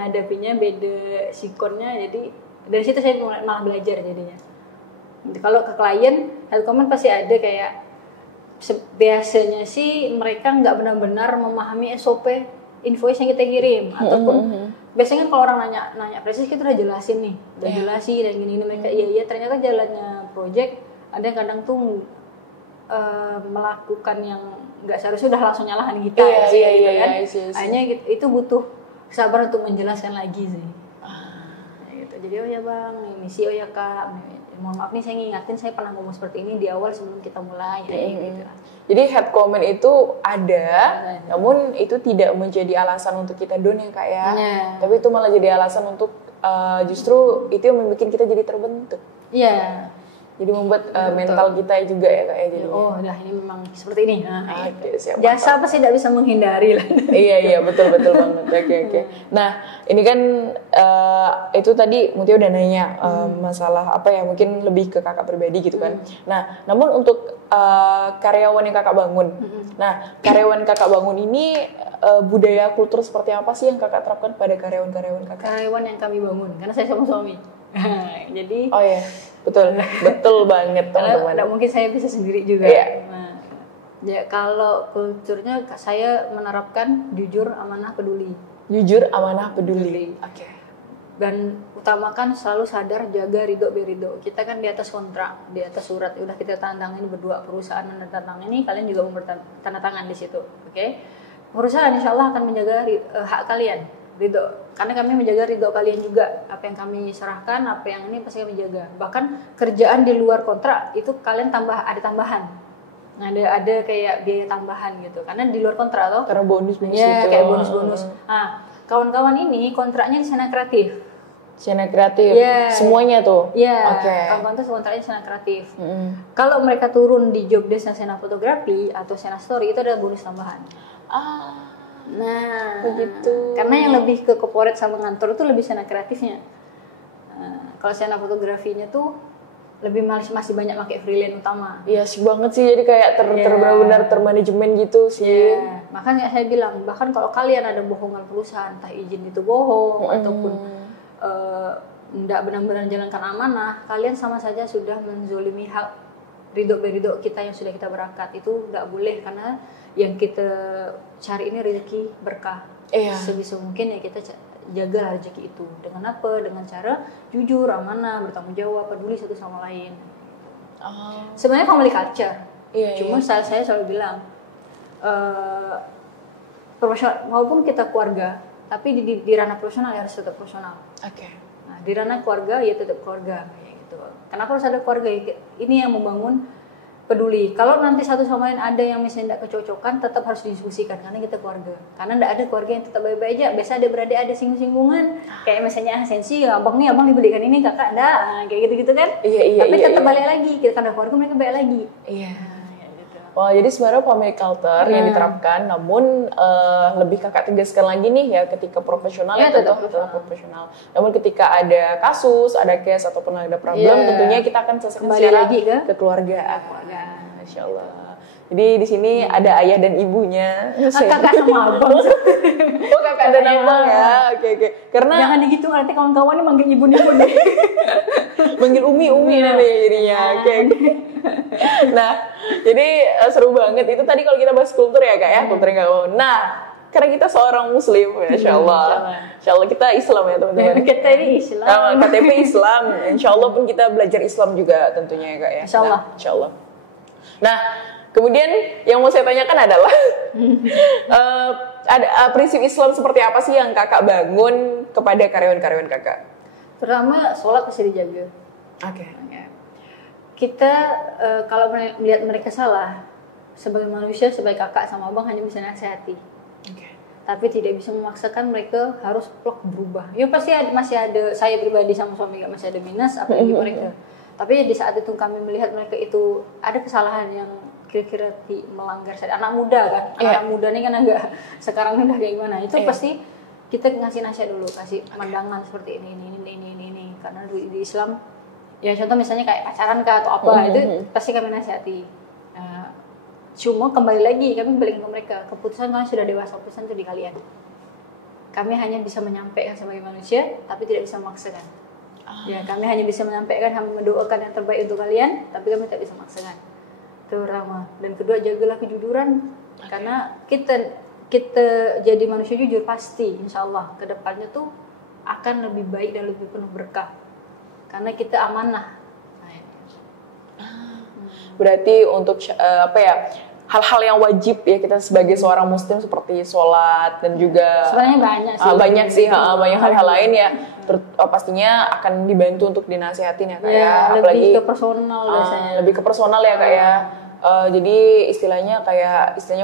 ngadapinya, beda sikonnya. Jadi dari situ saya malah belajar jadinya. Kalau ke klien, head comment pasti ada kayak biasanya sih mereka nggak benar-benar memahami SOP invoice yang kita kirim ataupun biasanya kan kalau orang nanya presis kita udah jelasin nih, jelasin dan gini mereka iya ternyata jalannya project ada yang kadang tuh melakukan yang nggak seharusnya udah langsung nyalahan kita kan. Hanya itu butuh kesabaran untuk menjelaskan lagi sih. Gitu. Jadi oh ya bang, ini sih oh ya kak. Mohon maaf nih saya ngingatin saya pernah ngomong seperti ini di awal sebelum kita mulai gitu. Jadi head comment itu ada, namun itu tidak menjadi alasan untuk kita down ya kak ya. Tapi itu malah jadi alasan untuk justru itu yang membuat kita jadi terbentuk. Iya. Jadi membuat mental kita juga ya kak ya jadi. Oh, dah ini memang seperti ini. Jasa pasti tidak bisa menghindari lah. Iya betul banget. Oke. Nah ini kan itu tadi Mutia udah nanya masalah apa ya mungkin lebih ke kakak pribadi gitu kan. Nah namun untuk karyawan yang kakak bangun. Nah karyawan kakak bangun ini budaya kultur seperti apa sih yang kakak terapkan pada karyawan-karyawan kakak? Karyawan yang kami bangun karena saya sama suami. Jadi oh ya betul banget teman-teman. Tidak mungkin saya bisa sendiri juga. Nah, ya kalau kulturnya saya menerapkan jujur, amanah, peduli. Jujur, amanah, peduli. Oke. Dan utamakan selalu sadar jaga ridho berido. Kita kan di atas kontrak, di atas surat. Udah kita tanda tangan berdua perusahaan tanda tangan ini kalian juga tanda tangan di situ. Oke. Perusahaan insya Allah akan menjaga hak kalian. Ridho, karena kami menjaga ridho kalian juga. Apa yang kami serahkan, apa yang ini pasti kami jaga. Bahkan kerjaan di luar kontrak itu kalian ada tambahan. Ada kayak biaya tambahan gitu. Karena di luar kontrak loh. Karena bonus ya, itu. Kayak bonus. Nah, kawan-kawan ini kontraknya di Sena Kreatif. Sena Kreatif, semuanya tuh? Iya, kawan-kawan tuh kontraknya Sena Kreatif. Kalau mereka turun di job desk Sena Fotografi atau Sena Story, itu ada bonus tambahan. Nah, begitu. Karena yang lebih ke corporate sama ngantor itu lebih Sena Kreatifnya. Kalau Sena Fotografinya tuh lebih masih banyak pakai freelance utama. Iya sih banget sih, jadi kayak benar-benar termanajemen gitu sih. Makanya saya bilang, bahkan kalau kalian ada bohongan perusahaan, entah izin itu bohong ataupun tidak benar-benar jalankan amanah, kalian sama saja sudah menzolimi hak ridho kita yang sudah kita berangkat. Itu tidak boleh, karena yang kita cari ini rezeki berkah. Sebisa mungkin ya kita jaga rezeki itu. Dengan apa? Dengan cara jujur, amanah, bertanggung jawab, peduli satu sama lain. Sebenarnya family culture. Cuma saya selalu bilang, profesional, walaupun kita keluarga, tapi di ranah profesional harus tetap profesional. Nah, di ranah keluarga ya tetap keluarga kayak gitu. Kenapa harus ada keluarga? Ini yang membangun peduli. Kalau nanti satu sama lain ada yang misalnya tidak kecocokan, tetap harus didiskusikan karena kita keluarga. Karena tidak ada keluarga yang tetap baik-baik aja. Biasa ada beradik ada singgung-singgungan. Kayak misalnya sensi, abang dibelikan ini, kakak enggak, kayak gitu-gitu kan. Tapi tetap balik lagi. Kita kan ada keluarga, mereka balik lagi. Wah, jadi sebenarnya family culture yang diterapkan, namun lebih kakak tegaskan lagi nih ya, ketika profesional tetap profesional. Namun ketika ada kasus, ada case ataupun ada problem, tentunya kita akan selesaikan secara ke keluarga. Masya Allah. Jadi di sini ada ayah dan ibunya. Kakak sama abang. Kakak dan abang ya. Oke. Karena jangan digitu, nanti kawan-kawannya manggil ibu nih. Manggil umi nanti jadinya. Oke. Nah, jadi seru banget itu tadi kalau kita bahas kultur ya Kak ya, kultur yang gak. Nah, karena kita seorang muslim, Insya Allah kita Islam ya teman-teman. Kita ini Islam. KTP Islam. Insya Allah pun kita belajar Islam juga tentunya ya Kak ya. Insya Allah. Nah, kemudian yang mau saya tanyakan adalah ada prinsip Islam seperti apa sih yang Kakak bangun kepada karyawan-karyawan Kakak? Pertama, sholat pasti dijaga. Kita kalau melihat mereka salah, sebagai manusia, sebagai kakak sama abang hanya bisa nasihati. Tapi tidak bisa memaksakan mereka harus plok berubah. Ya pasti masih ada, saya pribadi sama suami masih ada minus, apalagi mereka. Tapi di saat itu kami melihat mereka itu ada kesalahan yang kira-kira melanggar anak muda kan. Anak muda ini kan agak sekarang udah kayak gimana. Itu pasti kita ngasih nasihat dulu, kasih pandangan seperti ini. Karena di Islam, ya contoh misalnya kayak pacaran kah atau apa, itu pasti kami nasihati. Cuma kembali lagi kami balik ke mereka, keputusan kalian sudah dewasa, keputusan itu di kalian. Kami hanya bisa menyampaikan sebagai manusia, tapi tidak bisa memaksakan. Ya, kami hanya bisa menyampaikan, kami mendoakan yang terbaik untuk kalian, tapi kami tidak bisa memaksakan. Terutama. Dan kedua, jagalah kejujuran, karena kita jadi manusia jujur pasti, insya Allah kedepannya tuh akan lebih baik dan lebih penuh berkah. Karena kita amanah. Berarti untuk hal-hal yang wajib ya kita sebagai seorang muslim seperti sholat dan juga sebenarnya banyak sih. Banyak hal-hal lain ya pastinya akan dibantu untuk dinasihatin ya Kak ya. Apalagi lebih ke personal biasanya. Lebih ke personal ya Kak ya. Jadi istilahnya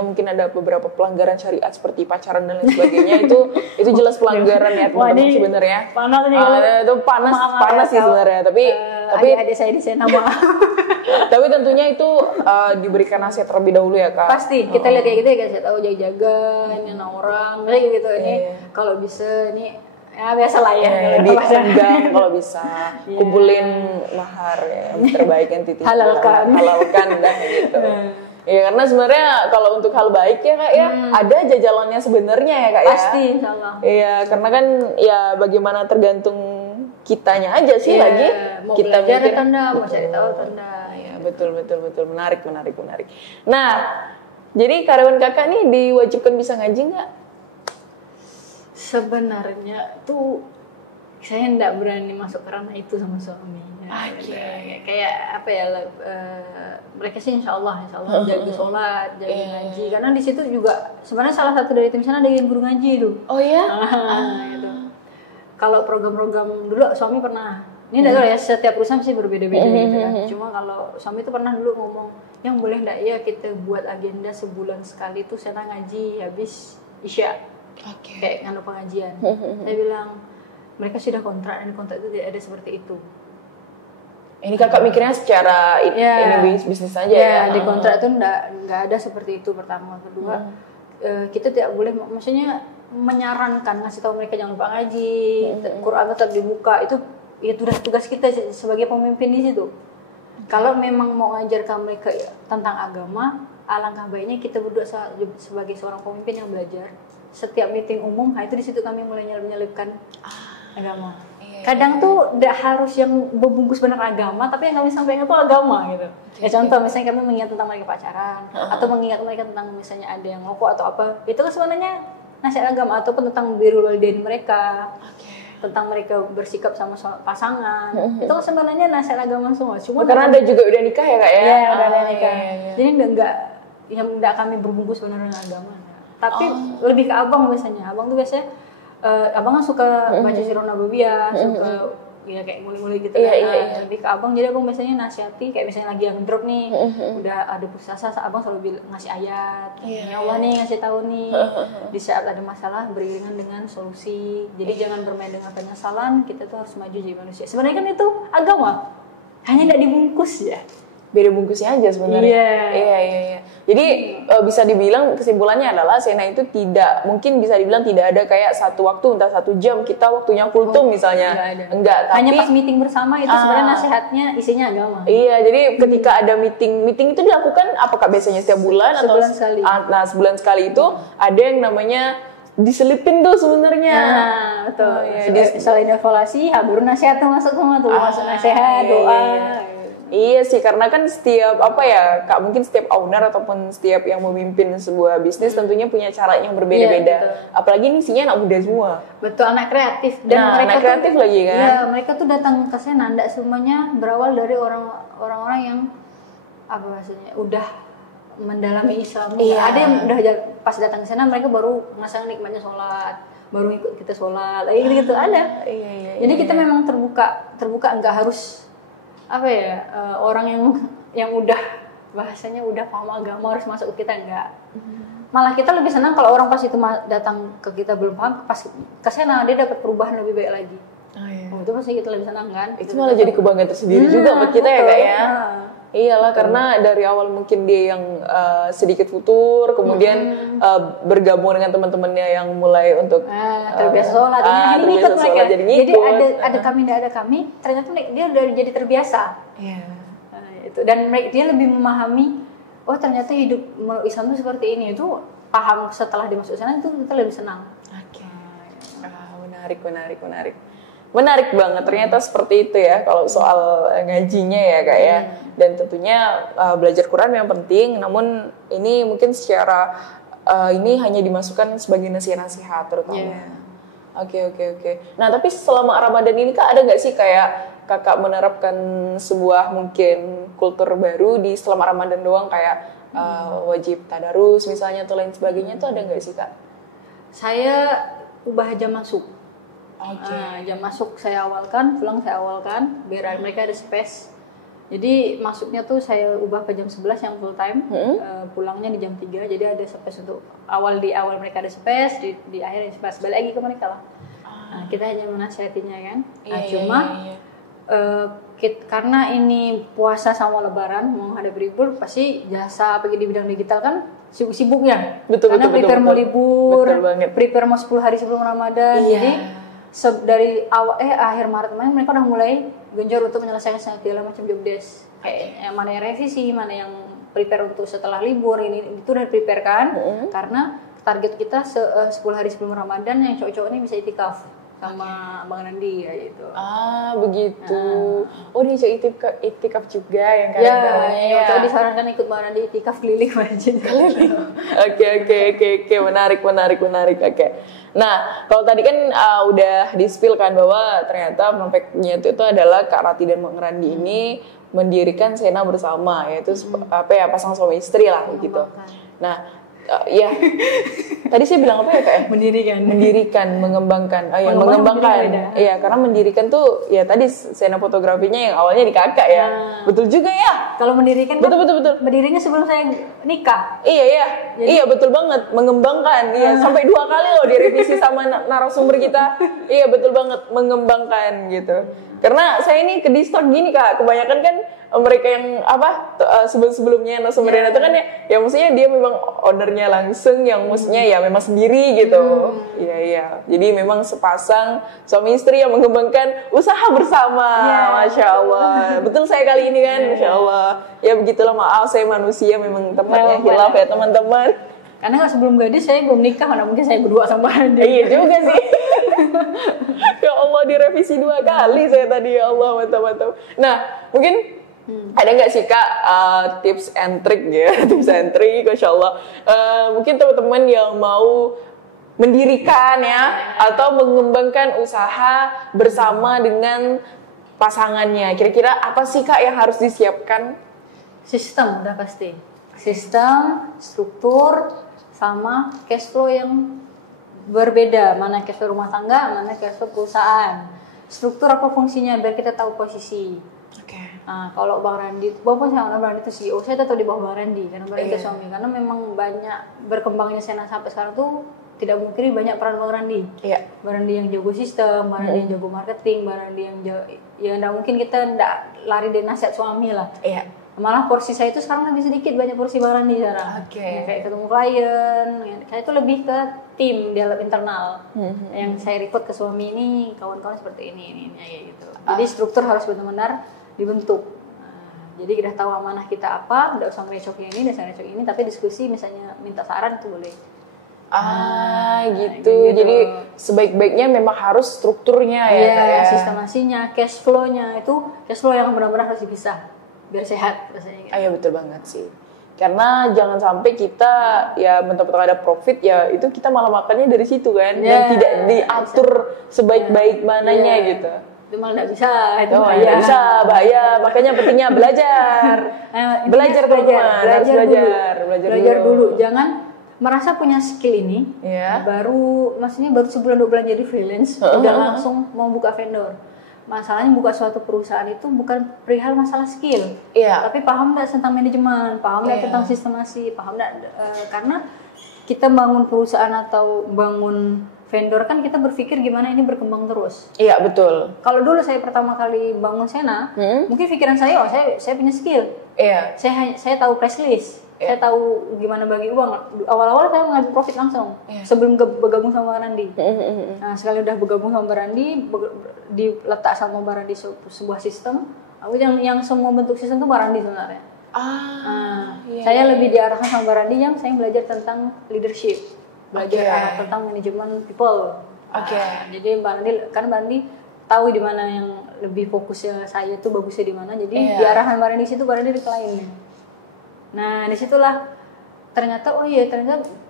mungkin ada beberapa pelanggaran syariat seperti pacaran dan lain sebagainya itu jelas pelanggaran ya teman-teman sebenarnya. Itu panas sih sebenarnya tapi adik saya di sana nama. Tapi tentunya itu diberikan nasihat terlebih dahulu ya Kak. Pasti kita lihat kayak gitu ya, kasih tahu jaga ini orang kayak gitu ini kalau bisa ini ya biasa lah ya, diundang kalau bisa kumpulin mahar ya, yang terbaik yang titik halalkan dah gitu. Ya karena sebenarnya kalau untuk hal baik ya Kak ya ada jajalannya sebenarnya ya Kak ya. Pasti insyaallah. Iya karena kan ya bagaimana tergantung kitanya aja sih lagi. Mau kita belajar tanda, mau cari tahu tanda. Ya betul menarik. Nah jadi karyawan Kakak nih diwajibkan bisa ngaji nggak? Sebenarnya tuh saya tidak berani masuk ke ranah itu sama suami. Kayak apa ya? Mereka sih insya Allah jaga sholat, jaga ngaji. Karena di situ juga sebenarnya salah satu dari tim sana ada yang guru ngaji itu. Oh ya? Gitu. Kalau program-program dulu suami pernah. Ini tidak tahu ya, setiap perusahaan sih berbeda-beda gitu kan. Cuma kalau suami itu pernah dulu ngomong, yang boleh enggak ya kita buat agenda sebulan sekali tuh sana ngaji habis isya. kayak nganu pengajian. Saya bilang mereka sudah kontrak dan kontrak itu tidak ada seperti itu. Ini kakak mikirnya secara ini bisnis aja ya? Di kontrak itu nggak ada seperti itu, pertama. Kedua, kita tidak boleh, maksudnya menyarankan, ngasih tahu mereka jangan lupa ngaji, Quran tetap dibuka, itu sudah tugas kita sebagai pemimpin di situ. Kalau memang mau ngajarkan mereka tentang agama, alangkah baiknya kita berdua sebagai seorang pemimpin yang belajar. Setiap meeting umum, itu di situ kami mulai menyelipkan agama. Kadang tuh tidak harus yang berbungkus benar agama, tapi yang kami sampaikan itu agama gitu. Ya contoh misalnya kami mengingat tentang mereka pacaran, atau mengingat mereka tentang misalnya ada yang ngokok atau apa, itu kan sebenarnya nasihat agama, ataupun tentang birrul walidain mereka, tentang mereka bersikap sama pasangan, itu kan sebenarnya nasihat agama semua. Cuma karena Anda juga udah nikah ya kak ya? Iya, udah nikah. Jadi enggak kami berbungkus benar dengan agama. Tapi lebih ke abang biasanya. Abang tuh biasanya abang kan suka baca Sirah Nabawiyah, suka ya kayak mulai-mulai gitu kan. Lebih ke abang, jadi abang biasanya nasihati kayak misalnya lagi yang drop nih, udah ada puasa, abang selalu ngasih ayat, ya Allah nih ngasih tahu nih, di saat ada masalah beriringan dengan solusi. Jadi jangan bermain dengan penyesalan, kita tuh harus maju jadi manusia. Sebenarnya kan itu agama, hanya tidak dibungkus ya. Beda bungkusnya aja sebenarnya. Iya. Jadi bisa dibilang kesimpulannya adalah Sena itu mungkin bisa dibilang tidak ada kayak satu waktu, entah 1 jam kita waktunya kultum misalnya. Enggak, tapi hanya pas meeting bersama itu sebenarnya nasihatnya isinya agama. Iya, jadi ketika ada meeting itu dilakukan apakah biasanya setiap bulan atau sebulan sekali? Nah, sebulan sekali itu ada yang namanya diselipin tuh sebenarnya. Betul. Selain evaluasi, baru nasihat tuh masuk semua tuh, masuk nasihat, doa. Iya sih, karena kan setiap Kak, mungkin setiap owner ataupun setiap yang memimpin sebuah bisnis tentunya punya cara yang berbeda-beda. Apalagi ini isinya anak muda semua. Betul, anak kreatif. Dan mereka anak kreatif tuh, lagi kan. Iya, mereka tuh datang ke sana enggak semuanya berawal dari orang-orang yang apa maksudnya udah mendalami Islam. Ada yang udah pas datang ke sana mereka baru ngasang nikmatnya sholat, baru ikut kita sholat, gitu ada. Jadi kita memang terbuka enggak harus orang yang udah bahasanya udah paham agama harus masuk ke kita, enggak. Malah kita lebih senang kalau orang pas itu datang ke kita belum paham, pas ke sana dia dapat perubahan lebih baik lagi. Itu pasti kita lebih senang kan. Itu malah jadi kebanggaan tersendiri juga buat kita ya kak ya. Iyalah, karena dari awal mungkin dia yang sedikit futur, kemudian bergabung dengan teman-temannya yang mulai untuk terbiasa sholat. Ini ikut mereka. Jadi ada kami, tidak ada kami. Ternyata dia udah jadi terbiasa. Itu, dan dia lebih memahami. Oh ternyata hidup Islam itu seperti ini. Itu paham setelah dia masuk sana, itu kita lebih senang. Menarik banget, ternyata seperti itu ya kalau soal ngajinya ya kak ya. Dan tentunya belajar Quran yang penting, namun ini mungkin secara ini hanya dimasukkan sebagai nasihat-nasihat terutama. Oke. Nah tapi selama Ramadan ini kak, ada nggak sih kayak kakak menerapkan sebuah mungkin kultur baru di selama Ramadan doang, kayak wajib tadarus misalnya atau lain sebagainya, itu ada nggak sih kak? Saya ubah jam masuk. Jam masuk saya awalkan, pulang saya awalkan, biar mereka ada space. Jadi masuknya tuh saya ubah ke jam 11 yang full time, pulangnya di jam 3, jadi ada space untuk di awal mereka ada space, di akhir ada space, balik lagi ke mereka lah. Kita hanya menasihatinya kan. Karena ini puasa sama lebaran menghadapi libur, pasti jasa pergi di bidang digital kan sibuk-sibuk ya. Karena prepare mau libur, prepare mau 10 hari sebelum Ramadan. Jadi dari akhir Maret kemarin mereka udah mulai genjot untuk menyelesaikan segala macam job desk. Kayak yang mana yang revisi, mana yang prepare untuk setelah libur, ini itu udah prepare kan. Karena target kita 10 hari sebelum Ramadan yang cowok-cowok ini bisa itikaf sama Bang Nandi ya gitu. Begitu. Oh, dia itikaf juga yang kalian ya. Tadi disarankan ikut Bang Nandi itikaf keliling masjid. Oke. Menarik. Oke. Nah, kalau tadi kan udah di-spill kan bahwa ternyata perfectnya itu adalah Kak Rati dan Bang Randi ini mendirikan Sena bersama, yaitu pasangan suami istri lah gitu. Nah, Ya. Tadi saya bilang apa ya Kak? Mendirikan, mengembangkan. Oh ya, mengembangkan. Iya, karena mendirikan tuh ya tadi scena fotografinya yang awalnya di Kakak ya. Betul juga ya. Kalau mendirikan betul. Berdirinya sebelum saya nikah. Iya. Jadi, iya, betul banget. Mengembangkan. Iya, sampai 2 kali loh direvisi sama narasumber kita. Iya, betul banget, mengembangkan gitu. Karena saya ini ke distort gini Kak, kebanyakan kan mereka yang sebelum-sebelumnya narasumbernya itu kan ya maksudnya dia memang ownernya langsung yang maksudnya ya memang sendiri gitu. Iya. Jadi memang sepasang suami istri yang mengembangkan usaha bersama. Masya Allah. Betul saya kali ini kan, Masya Allah. Ya begitulah, maaf saya manusia memang tempatnya hilaf ya teman-teman. Karena sebelum gadis saya belum nikah, mana mungkin saya berdua sama dia. Iya juga sih. Ya Allah, direvisi 2 kali saya tadi, ya Allah, mantap. Nah, mungkin ada nggak sih Kak tips and trick ya, tips and trick, Masya Allah. Mungkin teman-teman yang mau mendirikan ya atau mengembangkan usaha bersama dengan pasangannya, kira-kira apa sih Kak yang harus disiapkan? Sistem udah pasti. Sistem, struktur, sama cash flow yang berbeda. Mana cash flow rumah tangga, mana cash flow perusahaan. Struktur apa fungsinya biar kita tahu posisi. Nah, kalau Bang Randi, walaupun saya Bang Randi itu CEO, saya tetap di bawah Bang Randi karena Bang Randi itu suami. Karena memang banyak berkembangnya Sena sampai sekarang tuh tidak mungkin banyak peran Bang Randi. Bang Randi yang jago sistem, Bang Randi yang jago marketing, Bang Randi yang ya nggak mungkin kita nggak lari dari nasihat suami lah. Malah porsi saya itu sekarang lebih sedikit, banyak porsi Bang Randi sekarang. Kayak ketemu klien, saya itu lebih ke tim di dalam internal. Yang saya report ke suami ini, kawan-kawan seperti ini ya gitu. Jadi struktur harus benar-benar dibentuk. Jadi kita tahu amanah kita apa, tidak usah merecok ini, tapi diskusi misalnya minta saran itu boleh. Gitu. Jadi sebaik-baiknya memang harus strukturnya ya. Sistemasinya, cash flow-nya itu cash flow yang benar-benar harus dipisah biar sehat rasanya. Iya betul banget sih. Karena jangan sampai kita ya mentok-mentok ada profit ya itu kita malah makannya dari situ kan, yang tidak diatur sebaik-baik mananya gitu. Itu malah nggak bisa, bahaya. Makanya pentingnya belajar. Belajar dulu. Jangan merasa punya skill ini, baru sebulan 2 bulan jadi freelance, udah langsung mau buka vendor. Masalahnya buka suatu perusahaan itu bukan perihal masalah skill, tapi paham nggak tentang manajemen, paham nggak tentang sistemasi, paham nggak karena kita bangun perusahaan atau bangun vendor kan kita berpikir gimana ini berkembang terus. Iya betul. Kalau dulu saya pertama kali bangun Sena, mungkin pikiran saya saya punya skill. Saya tahu press list. Saya tahu gimana bagi uang. Awal-awal saya mengambil profit langsung sebelum bergabung sama Bang Randi. Nah, sekali udah bergabung sama Bang Randi, diletak sama Bang Randi sebuah sistem. Aku yang semua bentuk sistem itu Bang Randi sebenarnya. Saya lebih diarahkan sama Bang Randi yang saya belajar tentang leadership, belajar tentang manajemen people. Jadi Bang Randi tahu di mana yang lebih fokusnya saya itu bagusnya di mana. Jadi diarahkan Bang Randi situ, Bang Randi di kliennya. Nah, disitulah ternyata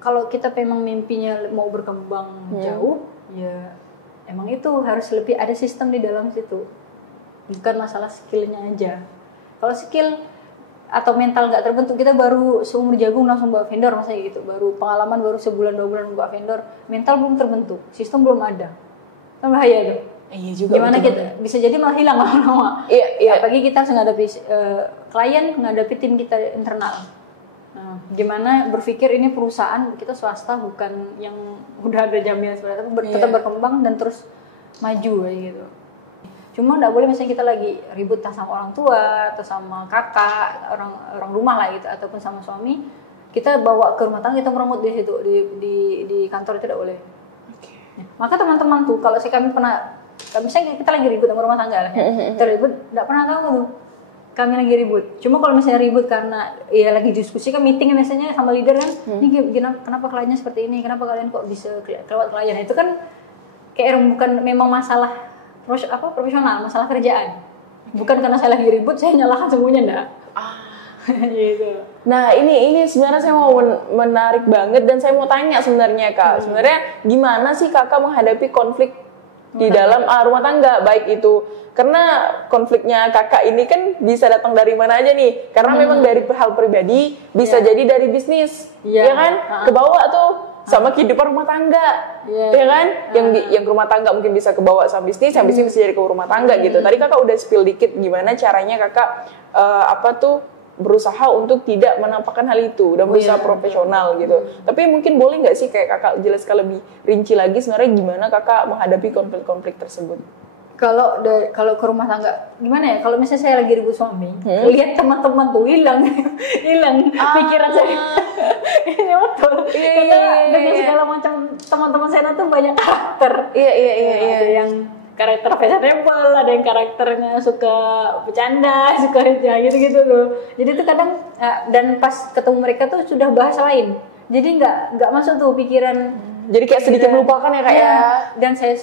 kalau kita memang mimpinya mau berkembang jauh, ya emang itu harus lebih ada sistem di dalam situ. Bukan masalah skillnya aja. Kalau skill atau mental nggak terbentuk, kita baru seumur jagung langsung buat vendor, maksudnya gitu. Baru pengalaman baru sebulan 2 bulan buat vendor, mental belum terbentuk, sistem belum ada. Kan bahaya tuh. Iya juga. Gimana kita bisa jadi malah hilang lama-lama. Apalagi kita harus menghadapi klien, menghadapi tim kita internal. Nah, gimana berpikir ini perusahaan kita swasta bukan yang udah ada jaminan seperti itu, tetap berkembang dan terus maju kayak gitu. Cuma nggak boleh misalnya kita lagi ribut sama orang tua atau sama kakak, orang rumah lah gitu, ataupun sama suami, kita bawa ke rumah tangga, kita meremut di situ di kantor itu tidak boleh. Maka teman-teman tuh kalau misalnya kita lagi ribut sama rumah tangga lah, kita ribut, nggak pernah tahu tuh kami lagi ribut. Cuma kalau misalnya ribut karena ya lagi diskusi kan, meeting biasanya sama leader kan, ini kenapa kliennya seperti ini, kenapa kalian kok bisa kelewat klien, itu kan kayak bukan memang masalah profesional, masalah kerjaan. Bukan karena saya lagi ribut saya nyalakan semuanya, enggak. Gitu. Nah ini sebenarnya saya mau menarik banget dan saya mau tanya sebenarnya Kak, sebenarnya gimana sih Kakak menghadapi konflik di dalam rumah tangga, baik itu karena konfliknya kakak ini kan bisa datang dari mana aja nih, karena memang dari hal pribadi bisa jadi dari bisnis, ya kan, kebawa tuh sama kehidupan rumah tangga, ya kan, yang rumah tangga mungkin bisa kebawa sama bisnis, yang bisnis bisa jadi ke rumah tangga gitu. Tadi kakak udah spill dikit gimana caranya kakak berusaha untuk tidak menampakkan hal itu dan berusaha profesional gitu. Tapi mungkin boleh nggak sih kayak kakak jelaskan lebih rinci lagi sebenarnya gimana kakak menghadapi konflik-konflik tersebut? Kalau ke rumah tangga gimana ya? Kalau misalnya saya lagi ribut suami, lihat teman-teman tuh hilang pikiran saya. Ini betul. Karena dengan segala macam teman-teman saya tuh banyak karakter. Iya. Ada yang karakter fashionable, ada yang karakternya suka bercanda, suka gitu tuh. Jadi tuh kadang dan pas ketemu mereka tuh sudah bahas lain. Jadi nggak masuk tuh pikiran. Jadi kayak sedikit melupakan ya kak ya. Dan saya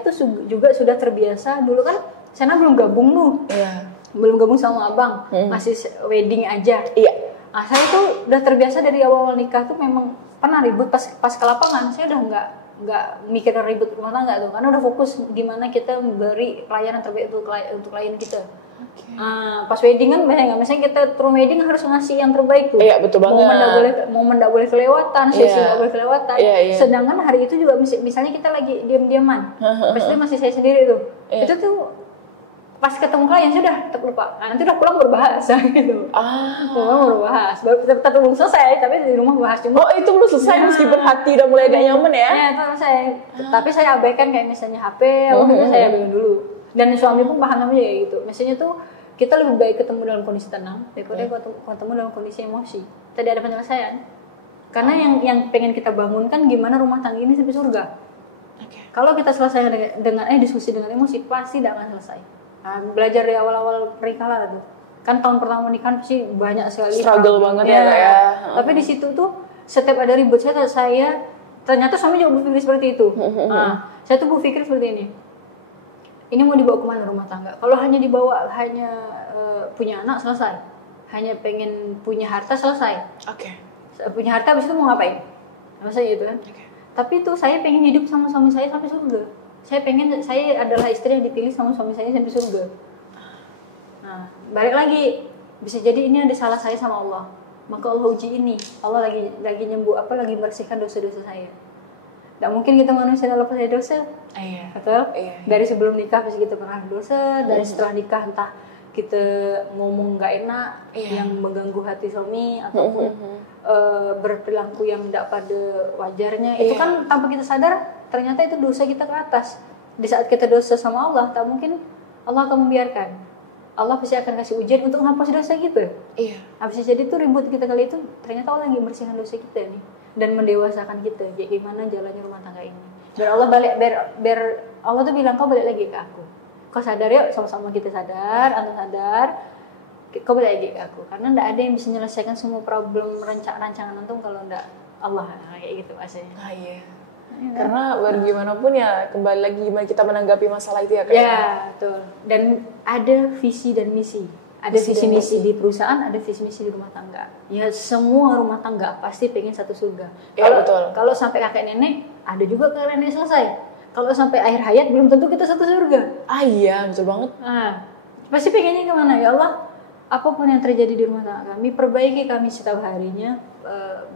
tuh juga sudah terbiasa. Dulu kan sana belum gabung tuh. Iya. Belum gabung sama abang, masih wedding aja. Iya. Nah, saya tuh udah terbiasa dari awal nikah tuh memang pernah ribut pas ke lapangan. Saya udah nggak mikir ribut rumah tangga tuh, karena udah fokus gimana kita memberi pelayanan terbaik untuk klien kita. Okay. Pas wedding kan misalnya kita turun wedding harus ngasih yang terbaik tuh. Iya, betul banget. Momen nggak boleh kelewatan, sesi nggak boleh kelewatan. Sedangkan hari itu juga misalnya kita lagi diam-diaman, pasti masih saya sendiri tuh. Itu tuh pas ketemu klien sudah terlupa. Nanti udah pulang berbahas gitu. Pulang berbahas. Tetap belum selesai, tapi di rumah bahas cuma. Itu belum selesai meskipun hati udah mulai agak nyaman ya? Iya, itu selesai. Tapi saya abaikan kayak misalnya HP, saya abaikan dulu. Dan suami pun paham aja kayak gitu. Misalnya tuh kita lebih baik ketemu dalam kondisi tenang daripada ketemu dalam kondisi emosi. Tadi ada penyelesaian. Karena yang pengen kita bangunkan gimana rumah tangga ini sampai surga. Kalau kita selesai dengan diskusi dengan emosi pasti tidak akan selesai. Belajar dari awal-awal pernikahan tuh. Kan tahun pertama nikahan pasti banyak sekali struggle banget ya. Tapi di situ tuh setiap ada ribut saya ternyata suami juga berpikir seperti itu. Saya tuh berpikir seperti ini. Ini mau dibawa kemana rumah tangga? Kalau hanya dibawa punya anak selesai. Hanya pengen punya harta selesai. Punya harta habis itu mau ngapain? Maksudnya itu kan. Tapi tuh saya pengen hidup sama suami saya sampai surga. Saya adalah istri yang dipilih sama suami saya sampai surga. Nah, balik lagi, bisa jadi ini ada salah saya sama Allah. Maka Allah uji ini. Allah lagi nyembuh lagi membersihkan dosa-dosa saya. Tidak mungkin kita manusia lepas dari dosa. Betul? Dari sebelum nikah pasti kita pernah dosa, dari setelah nikah entah kita ngomong nggak enak yang mengganggu hati suami ataupun berperilaku yang tidak pada wajarnya. Itu kan tanpa kita sadar ternyata itu dosa kita ke atas. Di saat kita dosa sama Allah, tak mungkin Allah akan membiarkan. Allah pasti akan kasih ujian untuk menghapus dosa kita. Habis jadi tuh ribut kita kali itu ternyata Allah lagi membersihkan dosa kita nih dan mendewasakan kita. Jadi gimana jalannya rumah tangga ini? Biar Allah biar Allah tuh bilang kau balik lagi ke aku. Kau sadar yuk, sama-sama kita sadar, antum sadar. Kau balik lagi ke aku. Karena tidak ada yang bisa menyelesaikan semua problem rancangan antum kalau tidak Allah kayak gitu aslinya. Karena bagaimanapun ya kembali lagi gimana kita menanggapi masalah itu ya kan? Ya, betul. Dan ada visi dan misi. Ada visi misi di perusahaan, ada visi misi di rumah tangga. Ya semua rumah tangga pasti pengen satu surga. Kalau sampai kakek nenek, ada juga kakek nenek selesai. Kalau sampai akhir hayat belum tentu kita satu surga. Iya, betul banget. Pasti pengennya kemana ya Allah? Apapun yang terjadi di rumah tangga kami, perbaiki kami setiap harinya,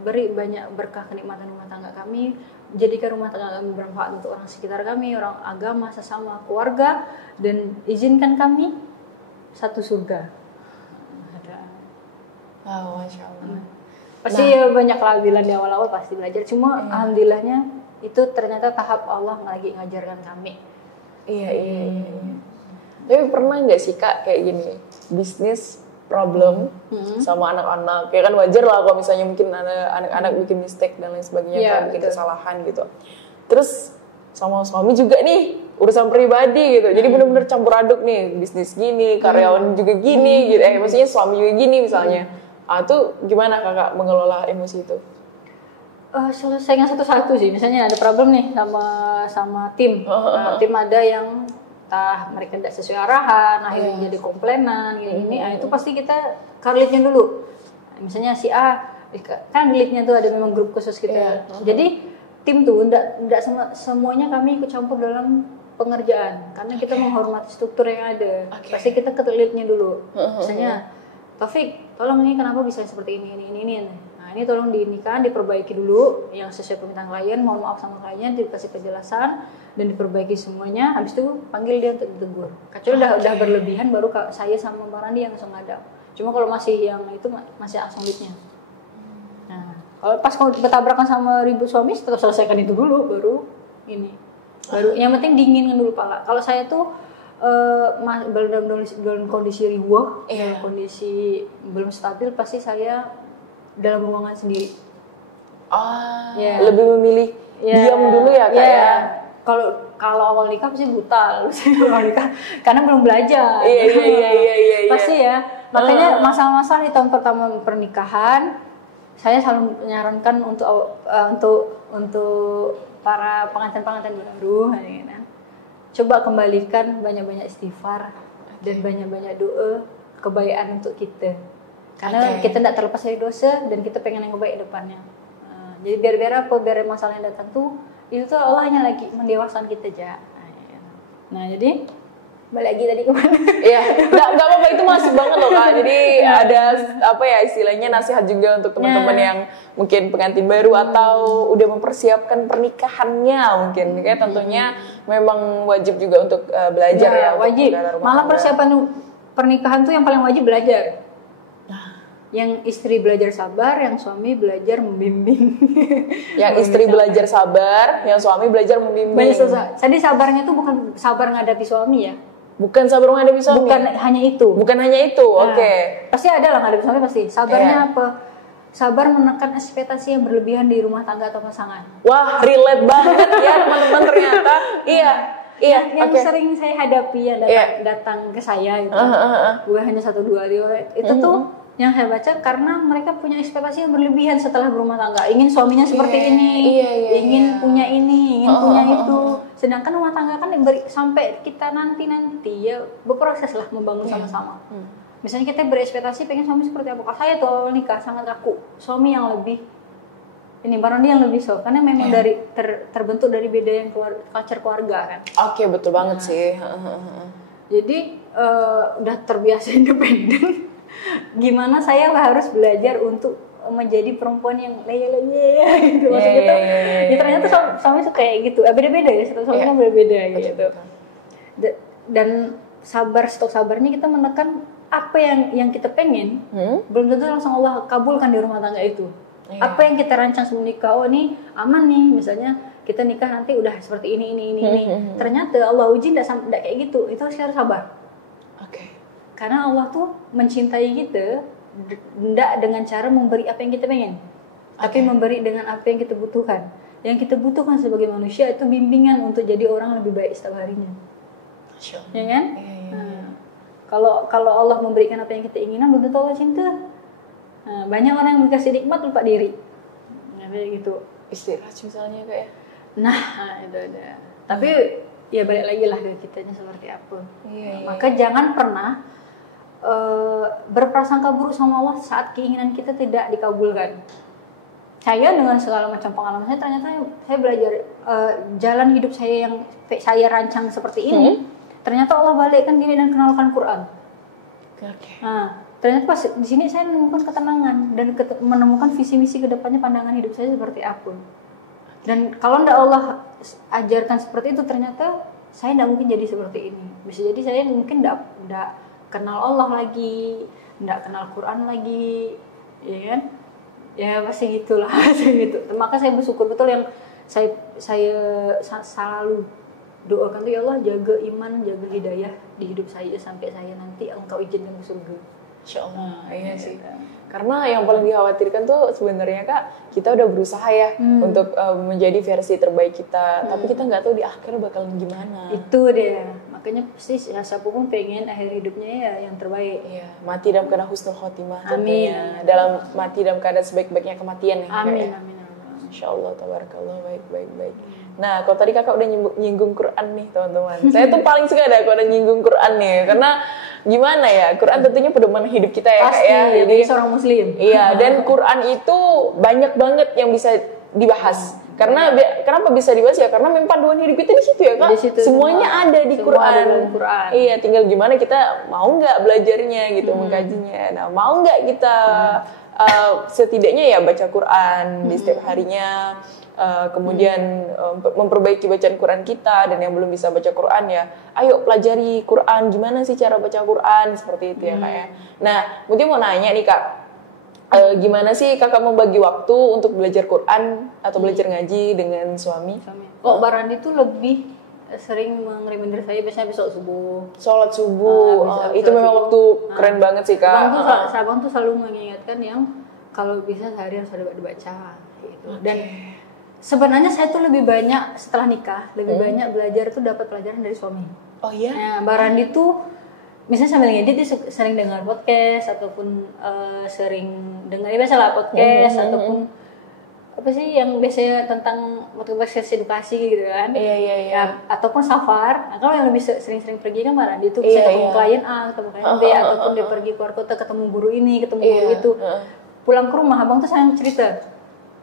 beri banyak berkah kenikmatan rumah tangga kami, jadikan rumah tangga kami bermanfaat untuk orang sekitar kami, orang agama, sesama keluarga, dan izinkan kami satu surga. Masya Allah. Pasti banyak kelabilan di awal-awal pasti belajar, cuma alhamdulillahnya itu ternyata tahap Allah lagi ngajarkan kami. Iya. Tapi pernah nggak sih kak kayak gini, bisnis problem sama anak-anak, ya kan wajar lah kalau misalnya mungkin anak-anak bikin mistake dan lain sebagainya, bikin kesalahan gitu. Terus sama suami juga nih urusan pribadi gitu, jadi benar-benar campur aduk nih, bisnis gini, karyawan juga gini, gitu. Maksudnya suami juga gini misalnya. Tuh gimana kakak mengelola emosi itu? Selesainya satu-satu sih. Misalnya ada problem nih sama tim, tim ada yang entah mereka tidak sesuai arahan, akhirnya jadi komplainan gini-gini, itu pasti kita lead-nya dulu. Misalnya si A, kan lead-nya tuh ada memang grup khusus kita. Jadi tim tuh tidak semuanya kami ikut campur dalam pengerjaan, karena kita menghormati struktur yang ada. Pasti kita ke lead-nya dulu. Misalnya, Taufik, tolong ini kenapa bisa seperti ini. Nah, ini tolong diinikan, diperbaiki dulu yang sesuai permintaan klien. Mohon maaf sama kliennya, dikasih penjelasan dan diperbaiki semuanya. Habis itu panggil dia untuk ditegur. Kecuali udah berlebihan, baru saya sama Bang Randi yang langsung ngadap. Cuma kalau masih yang itu masih langsung lead-nya. Nah, kalau pas kamu bertabrakan sama ribut suami, tetap selesaikan itu dulu, baru ini. Yang penting dinginkan dulu pala. Kalau saya tuh dalam kondisi riwah, dalam kondisi belum stabil, pasti saya dalam ruangan sendiri. Lebih memilih diam dulu ya Kak ya. Kalau awal nikah pasti brutal, awal nikah karena belum belajar. Iya. Pasti ya. Makanya masalah-masalah di tahun pertama pernikahan, saya selalu menyarankan untuk para pengantin baru, coba kembalikan banyak-banyak istighfar dan banyak-banyak doa kebaikan untuk kita. Karena kita tidak terlepas dari dosa dan kita pengen yang baik depannya. Jadi biar masalah yang datang tuh itu tuh Allah hanya lagi mendewasakan kita aja. Nah jadi balik lagi tadi kemana? Iya, nggak apa-apa, itu masuk banget loh Kak. Jadi ada istilahnya nasihat juga untuk teman-teman yang mungkin pengantin baru atau udah mempersiapkan pernikahannya mungkin. Kayak tentunya memang wajib juga untuk belajar ya. Wajib. Malah persiapan pernikahan tuh yang paling wajib belajar. Yang istri belajar sabar, yang suami belajar membimbing. Yang istri belajar sabar, yang suami belajar membimbing. Jadi sabarnya tuh bukan sabar menghadapi suami ya. Bukan sabar menghadapi suami. Bukan hanya itu. Oke. Pasti ada lah menghadapi suami pasti. Sabarnya apa? Sabar menekan ekspektasi yang berlebihan di rumah tangga atau pasangan. Wah, relate banget ya teman-teman ternyata. Iya. Yang sering saya hadapi ya datang ke saya gitu. Bukan hanya 1-2 itu tuh yang saya baca karena mereka punya ekspektasi yang berlebihan setelah berumah tangga. Ingin suaminya seperti ini, ingin punya ini, ingin punya itu. Sedangkan rumah tangga kan sampai kita nanti ya berproses lah membangun sama-sama. Misalnya kita berekspektasi pengen suami seperti apa. Saya tuh awal nikah sangat kaku. Suami yang lebih Baron dia yang lebih soft karena memang dari terbentuk dari beda yang culture keluarga kan. Oke, betul banget sih. Jadi udah terbiasa independen. Gimana saya harus belajar untuk menjadi perempuan yang leye-leye gitu. Maksudnya tuh ya ternyata suami tuh kayak gitu. Beda-beda ya, satu suami kan beda-beda gitu. Dan stok sabarnya kita menekan apa yang kita pengen, belum tentu langsung Allah kabulkan di rumah tangga itu. Apa yang kita rancang sebelum nikah, ini aman nih, misalnya kita nikah nanti udah seperti ini. Ternyata Allah uji tidak kayak gitu. Itu harus sabar. Karena Allah tuh mencintai kita tidak dengan cara memberi apa yang kita pengen, tapi memberi dengan apa yang kita butuhkan. Yang kita butuhkan sebagai manusia itu bimbingan untuk jadi orang lebih baik setiap harinya. Ya kan? Kalau Allah memberikan apa yang kita inginkan, belum tentu Allah cinta. Banyak orang yang dikasih nikmat lupa diri. Kayak gitu. Istirahat misalnya kayak. Itu ada. Tapi ya balik lagi lah ke kitanya seperti apa. Maka jangan pernah berprasangka buruk sama Allah saat keinginan kita tidak dikabulkan. Saya dengan segala macam pengalaman saya, ternyata saya belajar jalan hidup saya yang saya rancang seperti ini, ternyata Allah balikkan diri dan kenalkan Quran. Ternyata pas di sini saya menemukan ketenangan dan menemukan visi misi kedepannya, pandangan hidup saya seperti apa. Dan kalau tidak Allah ajarkan seperti itu, ternyata saya tidak mungkin jadi seperti ini. Bisa jadi saya mungkin tidak kenal Allah lagi, tidak kenal Quran lagi, ya kan? Ya pasti gitulah, gitu. Maka saya bersyukur betul yang saya selalu doakan tuh, ya Allah jaga iman, jaga hidayah di hidup saya sampai saya nanti Engkau izinkan ke surga. Insyaallah, iya sih. Karena yang paling dikhawatirkan tuh sebenarnya Kak, kita udah berusaha ya untuk menjadi versi terbaik kita, tapi kita nggak tahu di akhir bakalan gimana. Itu dia, makanya pasti siapapun pengen akhir hidupnya ya yang terbaik. Iya, mati dalam keadaan husnul khotimah. Amin. Mati dalam keadaan sebaik-baiknya kematian ya. Amin. Insyaallah, tabarakallah, baik. Nah, kalau tadi Kakak udah nyinggung Quran nih teman-teman. Saya tuh paling suka kalau ada nyinggung Quran nih, karena gimana ya, Quran tentunya pedoman hidup kita ya. Pasti, Kak ya. Jadi seorang muslim. Iya, dan Quran itu banyak banget yang bisa dibahas. Karena kenapa bisa dibahas ya? Karena memang panduan hidup kita di situ ya Kak. Semuanya ada di Quran. Ada dalam Quran. Iya, tinggal gimana kita mau nggak belajarnya gitu, mengkajinya. Nah, mau nggak kita setidaknya ya baca Quran di setiap harinya. Kemudian memperbaiki bacaan Quran kita, dan yang belum bisa baca Quran ya ayo pelajari Quran, gimana sih cara baca Quran, seperti itu ya Kak ya. Nah, mungkin mau nanya nih Kak, gimana sih Kakak membagi waktu untuk belajar Quran atau belajar ngaji dengan suami? Kok Barandi tuh lebih sering mengerimindir saya biasanya habis sholat subuh. Itu memang waktu keren banget sih Kak. Abang tuh selalu mengingatkan yang kalau bisa sehari harus ada dibaca gitu. Dan sebenarnya saya tuh lebih banyak setelah nikah banyak belajar tuh dapat pelajaran dari suami. Oh iya. Nah, Barandi tuh misalnya sambil ngedit dia sering dengar podcast ataupun sering dengar biasalah podcast ataupun apa sih yang biasanya tentang podcast edukasi gitu kan. Iya. Ya, ataupun safar. Nah, kalau yang lebih sering-sering pergi kan Barandi tuh bisa ketemu klien A, ketemu klien B, ataupun dia pergi keluar kota ketemu guru ini, ketemu guru itu. Pulang ke rumah abang tuh sayang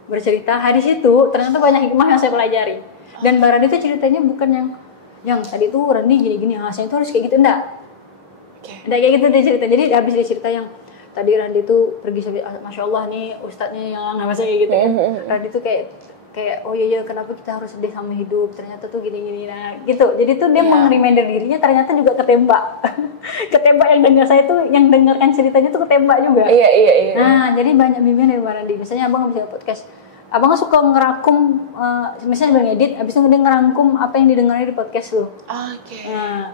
bercerita hadis itu ternyata banyak hikmah yang saya pelajari. Dan Barandi itu ceritanya bukan yang tadi tuh Randi gini-gini, hasilnya itu harus kayak gitu, enggak kayak gitu dia cerita. Jadi habis dia cerita yang tadi Randi tuh pergi sampai Masya Allah nih ustadznya yang nggak kayak gitu kan. Randi tuh kayak oh iya kenapa kita harus sedih sama hidup, ternyata tuh gini-gini, nah gitu. Jadi tuh dia meng-reminder dirinya, ternyata juga ketembak yang dengar saya tuh, yang dengarkan ceritanya tuh ketembak juga. Iya. Nah jadi banyak bimbingan dari Barandi. Misalnya abang bisa podcast, abang suka ngerakum misalnya abang edit, abis itu dia ngerangkum apa yang didengarnya di podcast lo. Nah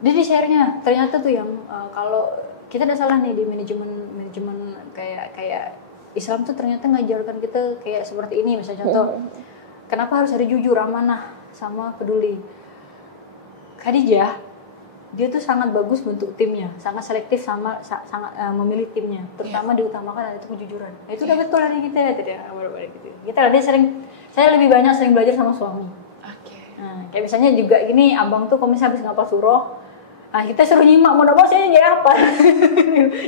dia di share-nya ternyata tuh yang kalau kita ada salah nih di manajemen kayak Islam tuh ternyata ngajarkan kita kayak seperti ini. Misalnya contoh, kenapa harus ada jujur, amanah, sama peduli. Khadijah, dia tuh sangat bagus bentuk timnya, sangat selektif sangat memilih timnya, terutama diutamakan itu kejujuran. Nah, itu udah betul dari kita ya tadi. Saya lebih banyak sering belajar sama suami. Nah, kayak misalnya juga gini, abang tuh kalau misalnya habis ngapal surah, nah kita suruh nyimak, mau nggak saya jadi hafal.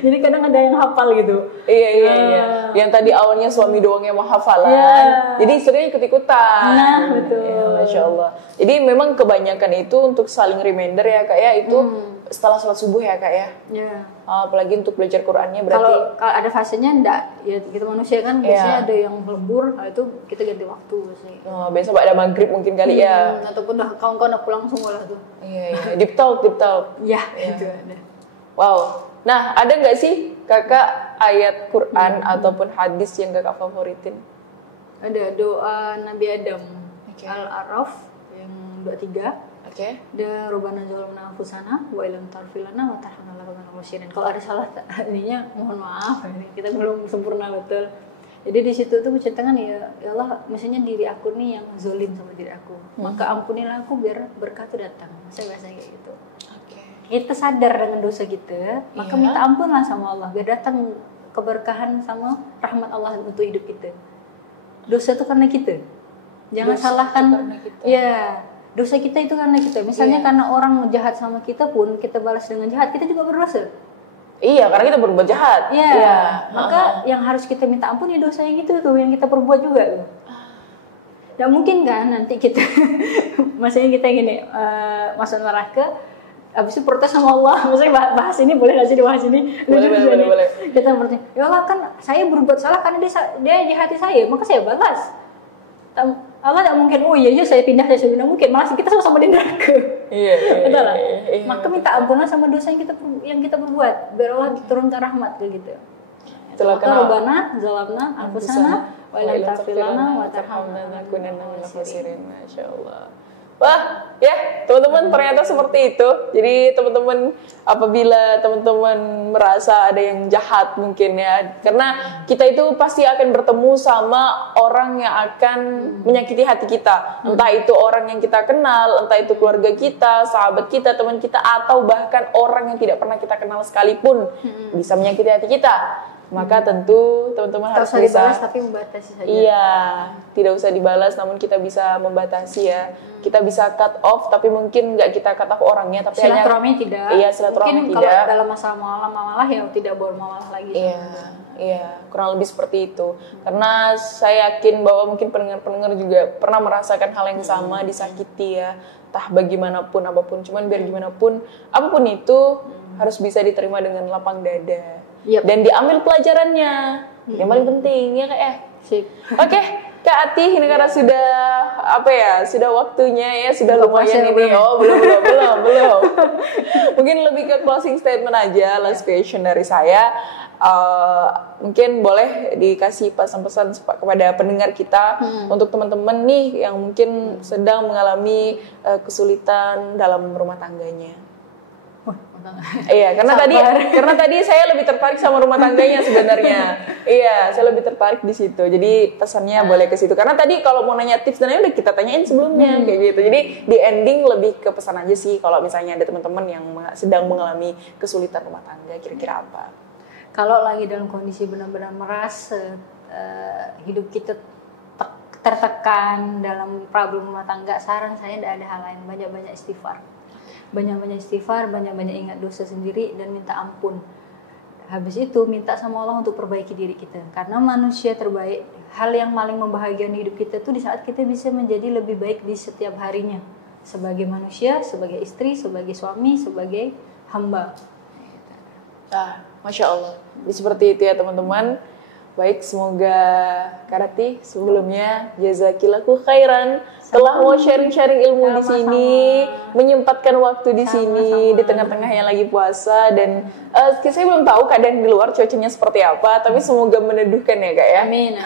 Jadi kadang ada yang hafal gitu. Iya. Yang tadi awalnya suami doang yang mau hafalan, jadi istrinya ikut-ikutan. Nah betul. Ya, Masya Allah. Jadi memang kebanyakan itu untuk saling reminder ya Kak ya, itu setelah sholat subuh ya Kak ya. Apalagi untuk belajar Qurannya berarti. Kalau ada fasenya enggak, ya kita manusia kan biasanya ada yang lembur, itu kita ganti waktu sih. Besok ada maghrib mungkin kali ya. Ataupun kawan-kawan udah pulang semua lah tuh. Iya. Deep talk. Ya. Itu ada. Wow. Nah, ada nggak sih Kakak ayat Quran ataupun hadis yang Kakak favoritin? Ada doa Nabi Adam, Al-A'raf yang 23. Dan Rabbana zalamna anfusana wa illam taghfir lana wa tarhamna lanakunanna minal khasirin. Kalau ada salah ininya mohon maaf, kita belum sempurna betul. Jadi di situ tuh menceritakan ya Allah, misalnya diri aku nih yang zalim sama diri aku, maka ampunilah aku biar berkah itu datang. Saya bahasa kayak gitu. Kita sadar dengan dosa kita, maka minta ampunlah sama Allah biar datang keberkahan sama rahmat Allah untuk hidup kita. Dosa itu karena kita. Jangan salahkan. Ya. Dosa kita itu karena kita. Misalnya karena orang jahat sama kita pun kita balas dengan jahat, kita juga berdosa. Iya, karena kita berbuat jahat. Iya. Maka yang harus kita minta ampun ya dosa yang itu tuh, yang kita perbuat juga tuh. Nggak mungkin kan nanti kita, maksudnya kita gini, masuk neraka, habis itu protes sama Allah. Maksudnya bahas ini boleh nggak sih dibahas ini? Boleh. Kita berarti, ya Allah kan saya berbuat salah karena dia jahati saya, maka saya balas. Allah tidak mungkin, oh iya saya pindah, mungkin malah kita sama-sama di neraka. Iya. Maka minta ampunlah sama dosa yang kita berbuat, biar Allah turunkan rahmat gitu. Maka Rabbana zalamna anfusana wa illam taghfir lana wa tarhamna lanakunanna minal khasirin. Masya Allah. Wah, ya teman-teman ternyata seperti itu. Jadi teman-teman apabila teman-teman merasa ada yang jahat mungkin ya, karena kita itu pasti akan bertemu sama orang yang akan menyakiti hati kita. Entah itu orang yang kita kenal, entah itu keluarga kita, sahabat kita, teman kita, atau bahkan orang yang tidak pernah kita kenal sekalipun bisa menyakiti hati kita. maka tentu teman-teman harus usah bisa dibalas tapi membatasi saja. Iya, tidak usah dibalas namun kita bisa membatasi ya. Kita bisa cut off tapi mungkin nggak kita cut off orangnya tapi silaturahmi tidak. Iya, silaturahmi mungkin tidak. Kalau dalam masalah muamalah ya tidak bermuamalah lagi. Iya, kurang lebih seperti itu. Karena saya yakin bahwa mungkin pendengar-pendengar juga pernah merasakan hal yang sama, disakiti ya. Entah bagaimanapun apapun, cuman biar gimana pun apapun itu harus bisa diterima dengan lapang dada. Dan diambil pelajarannya. Yang paling penting ya Kak ya. Sip. Oke, Kak Ati ini karena sudah sudah waktunya ya, sudah lumayan ini. Oh, belum. Mungkin lebih ke closing statement aja, last question dari saya. Mungkin boleh dikasih pesan-pesan kepada pendengar kita untuk teman-teman nih yang mungkin sedang mengalami kesulitan dalam rumah tangganya. Iya, karena tadi saya lebih tertarik sama rumah tangganya sebenarnya. Iya, saya lebih tertarik di situ. Jadi pesannya boleh ke situ. Karena tadi kalau mau nanya tips dan lain udah kita tanyain sebelumnya kayak gitu. Jadi di ending lebih ke pesan aja sih kalau misalnya ada teman-teman yang sedang mengalami kesulitan rumah tangga, kira-kira apa? Kalau lagi dalam kondisi benar-benar merasa hidup kita tertekan dalam problem rumah tangga, saran saya tidak ada hal lain, banyak-banyak istighfar. Banyak-banyak istighfar, banyak-banyak ingat dosa sendiri dan minta ampun. Habis itu minta sama Allah untuk perbaiki diri kita. Karena manusia terbaik, hal yang paling membahagiakan hidup kita tuh di saat kita bisa menjadi lebih baik di setiap harinya. Sebagai manusia, sebagai istri, sebagai suami, sebagai hamba. Masya Allah. Jadi seperti itu ya teman-teman. Baik, semoga Karati sebelumnya jazakillahu khairan telah mau sharing-sharing ilmu di sini, menyempatkan waktu di sini di tengah-tengah yang lagi puasa dan saya belum tahu keadaan di luar cuacanya seperti apa, tapi semoga meneduhkan ya Kak ya. Amin.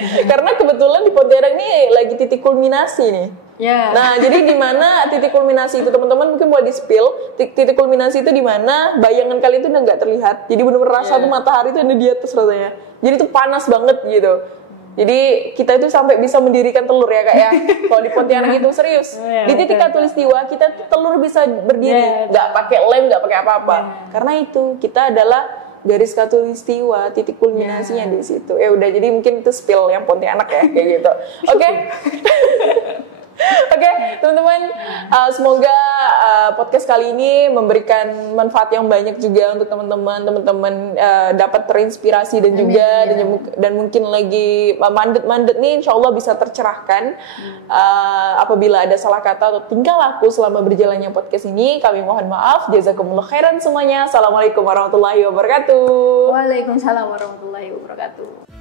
Karena kebetulan di Pontianak ini lagi titik kulminasi nih. Yeah. Nah, jadi di mana titik kulminasi itu teman-teman mungkin boleh di-spill. Titik kulminasi itu di mana bayangan kalian itu udah nggak terlihat. Jadi benar-benar rasa tuh matahari itu ada di atas rasanya. Jadi itu panas banget gitu. Jadi kita itu sampai bisa mendirikan telur ya Kak ya. Kalau di Pontianak itu serius. Di titik Katulistiwa kita telur bisa berdiri, nggak pakai lem, nggak pakai apa-apa. Karena itu kita adalah garis Katulistiwa, titik kulminasinya di situ. Udah, jadi mungkin itu spill yang Pontianak ya kayak gitu. Oke. Oke, teman-teman, semoga podcast kali ini memberikan manfaat yang banyak juga untuk teman-teman dapat terinspirasi dan juga dan mungkin lagi mandet nih, insya Allah bisa tercerahkan. Apabila ada salah kata atau tingkah laku selama berjalannya podcast ini, kami mohon maaf. Jazakumullah khairan semuanya. Assalamualaikum warahmatullahi wabarakatuh. Waalaikumsalam warahmatullahi wabarakatuh.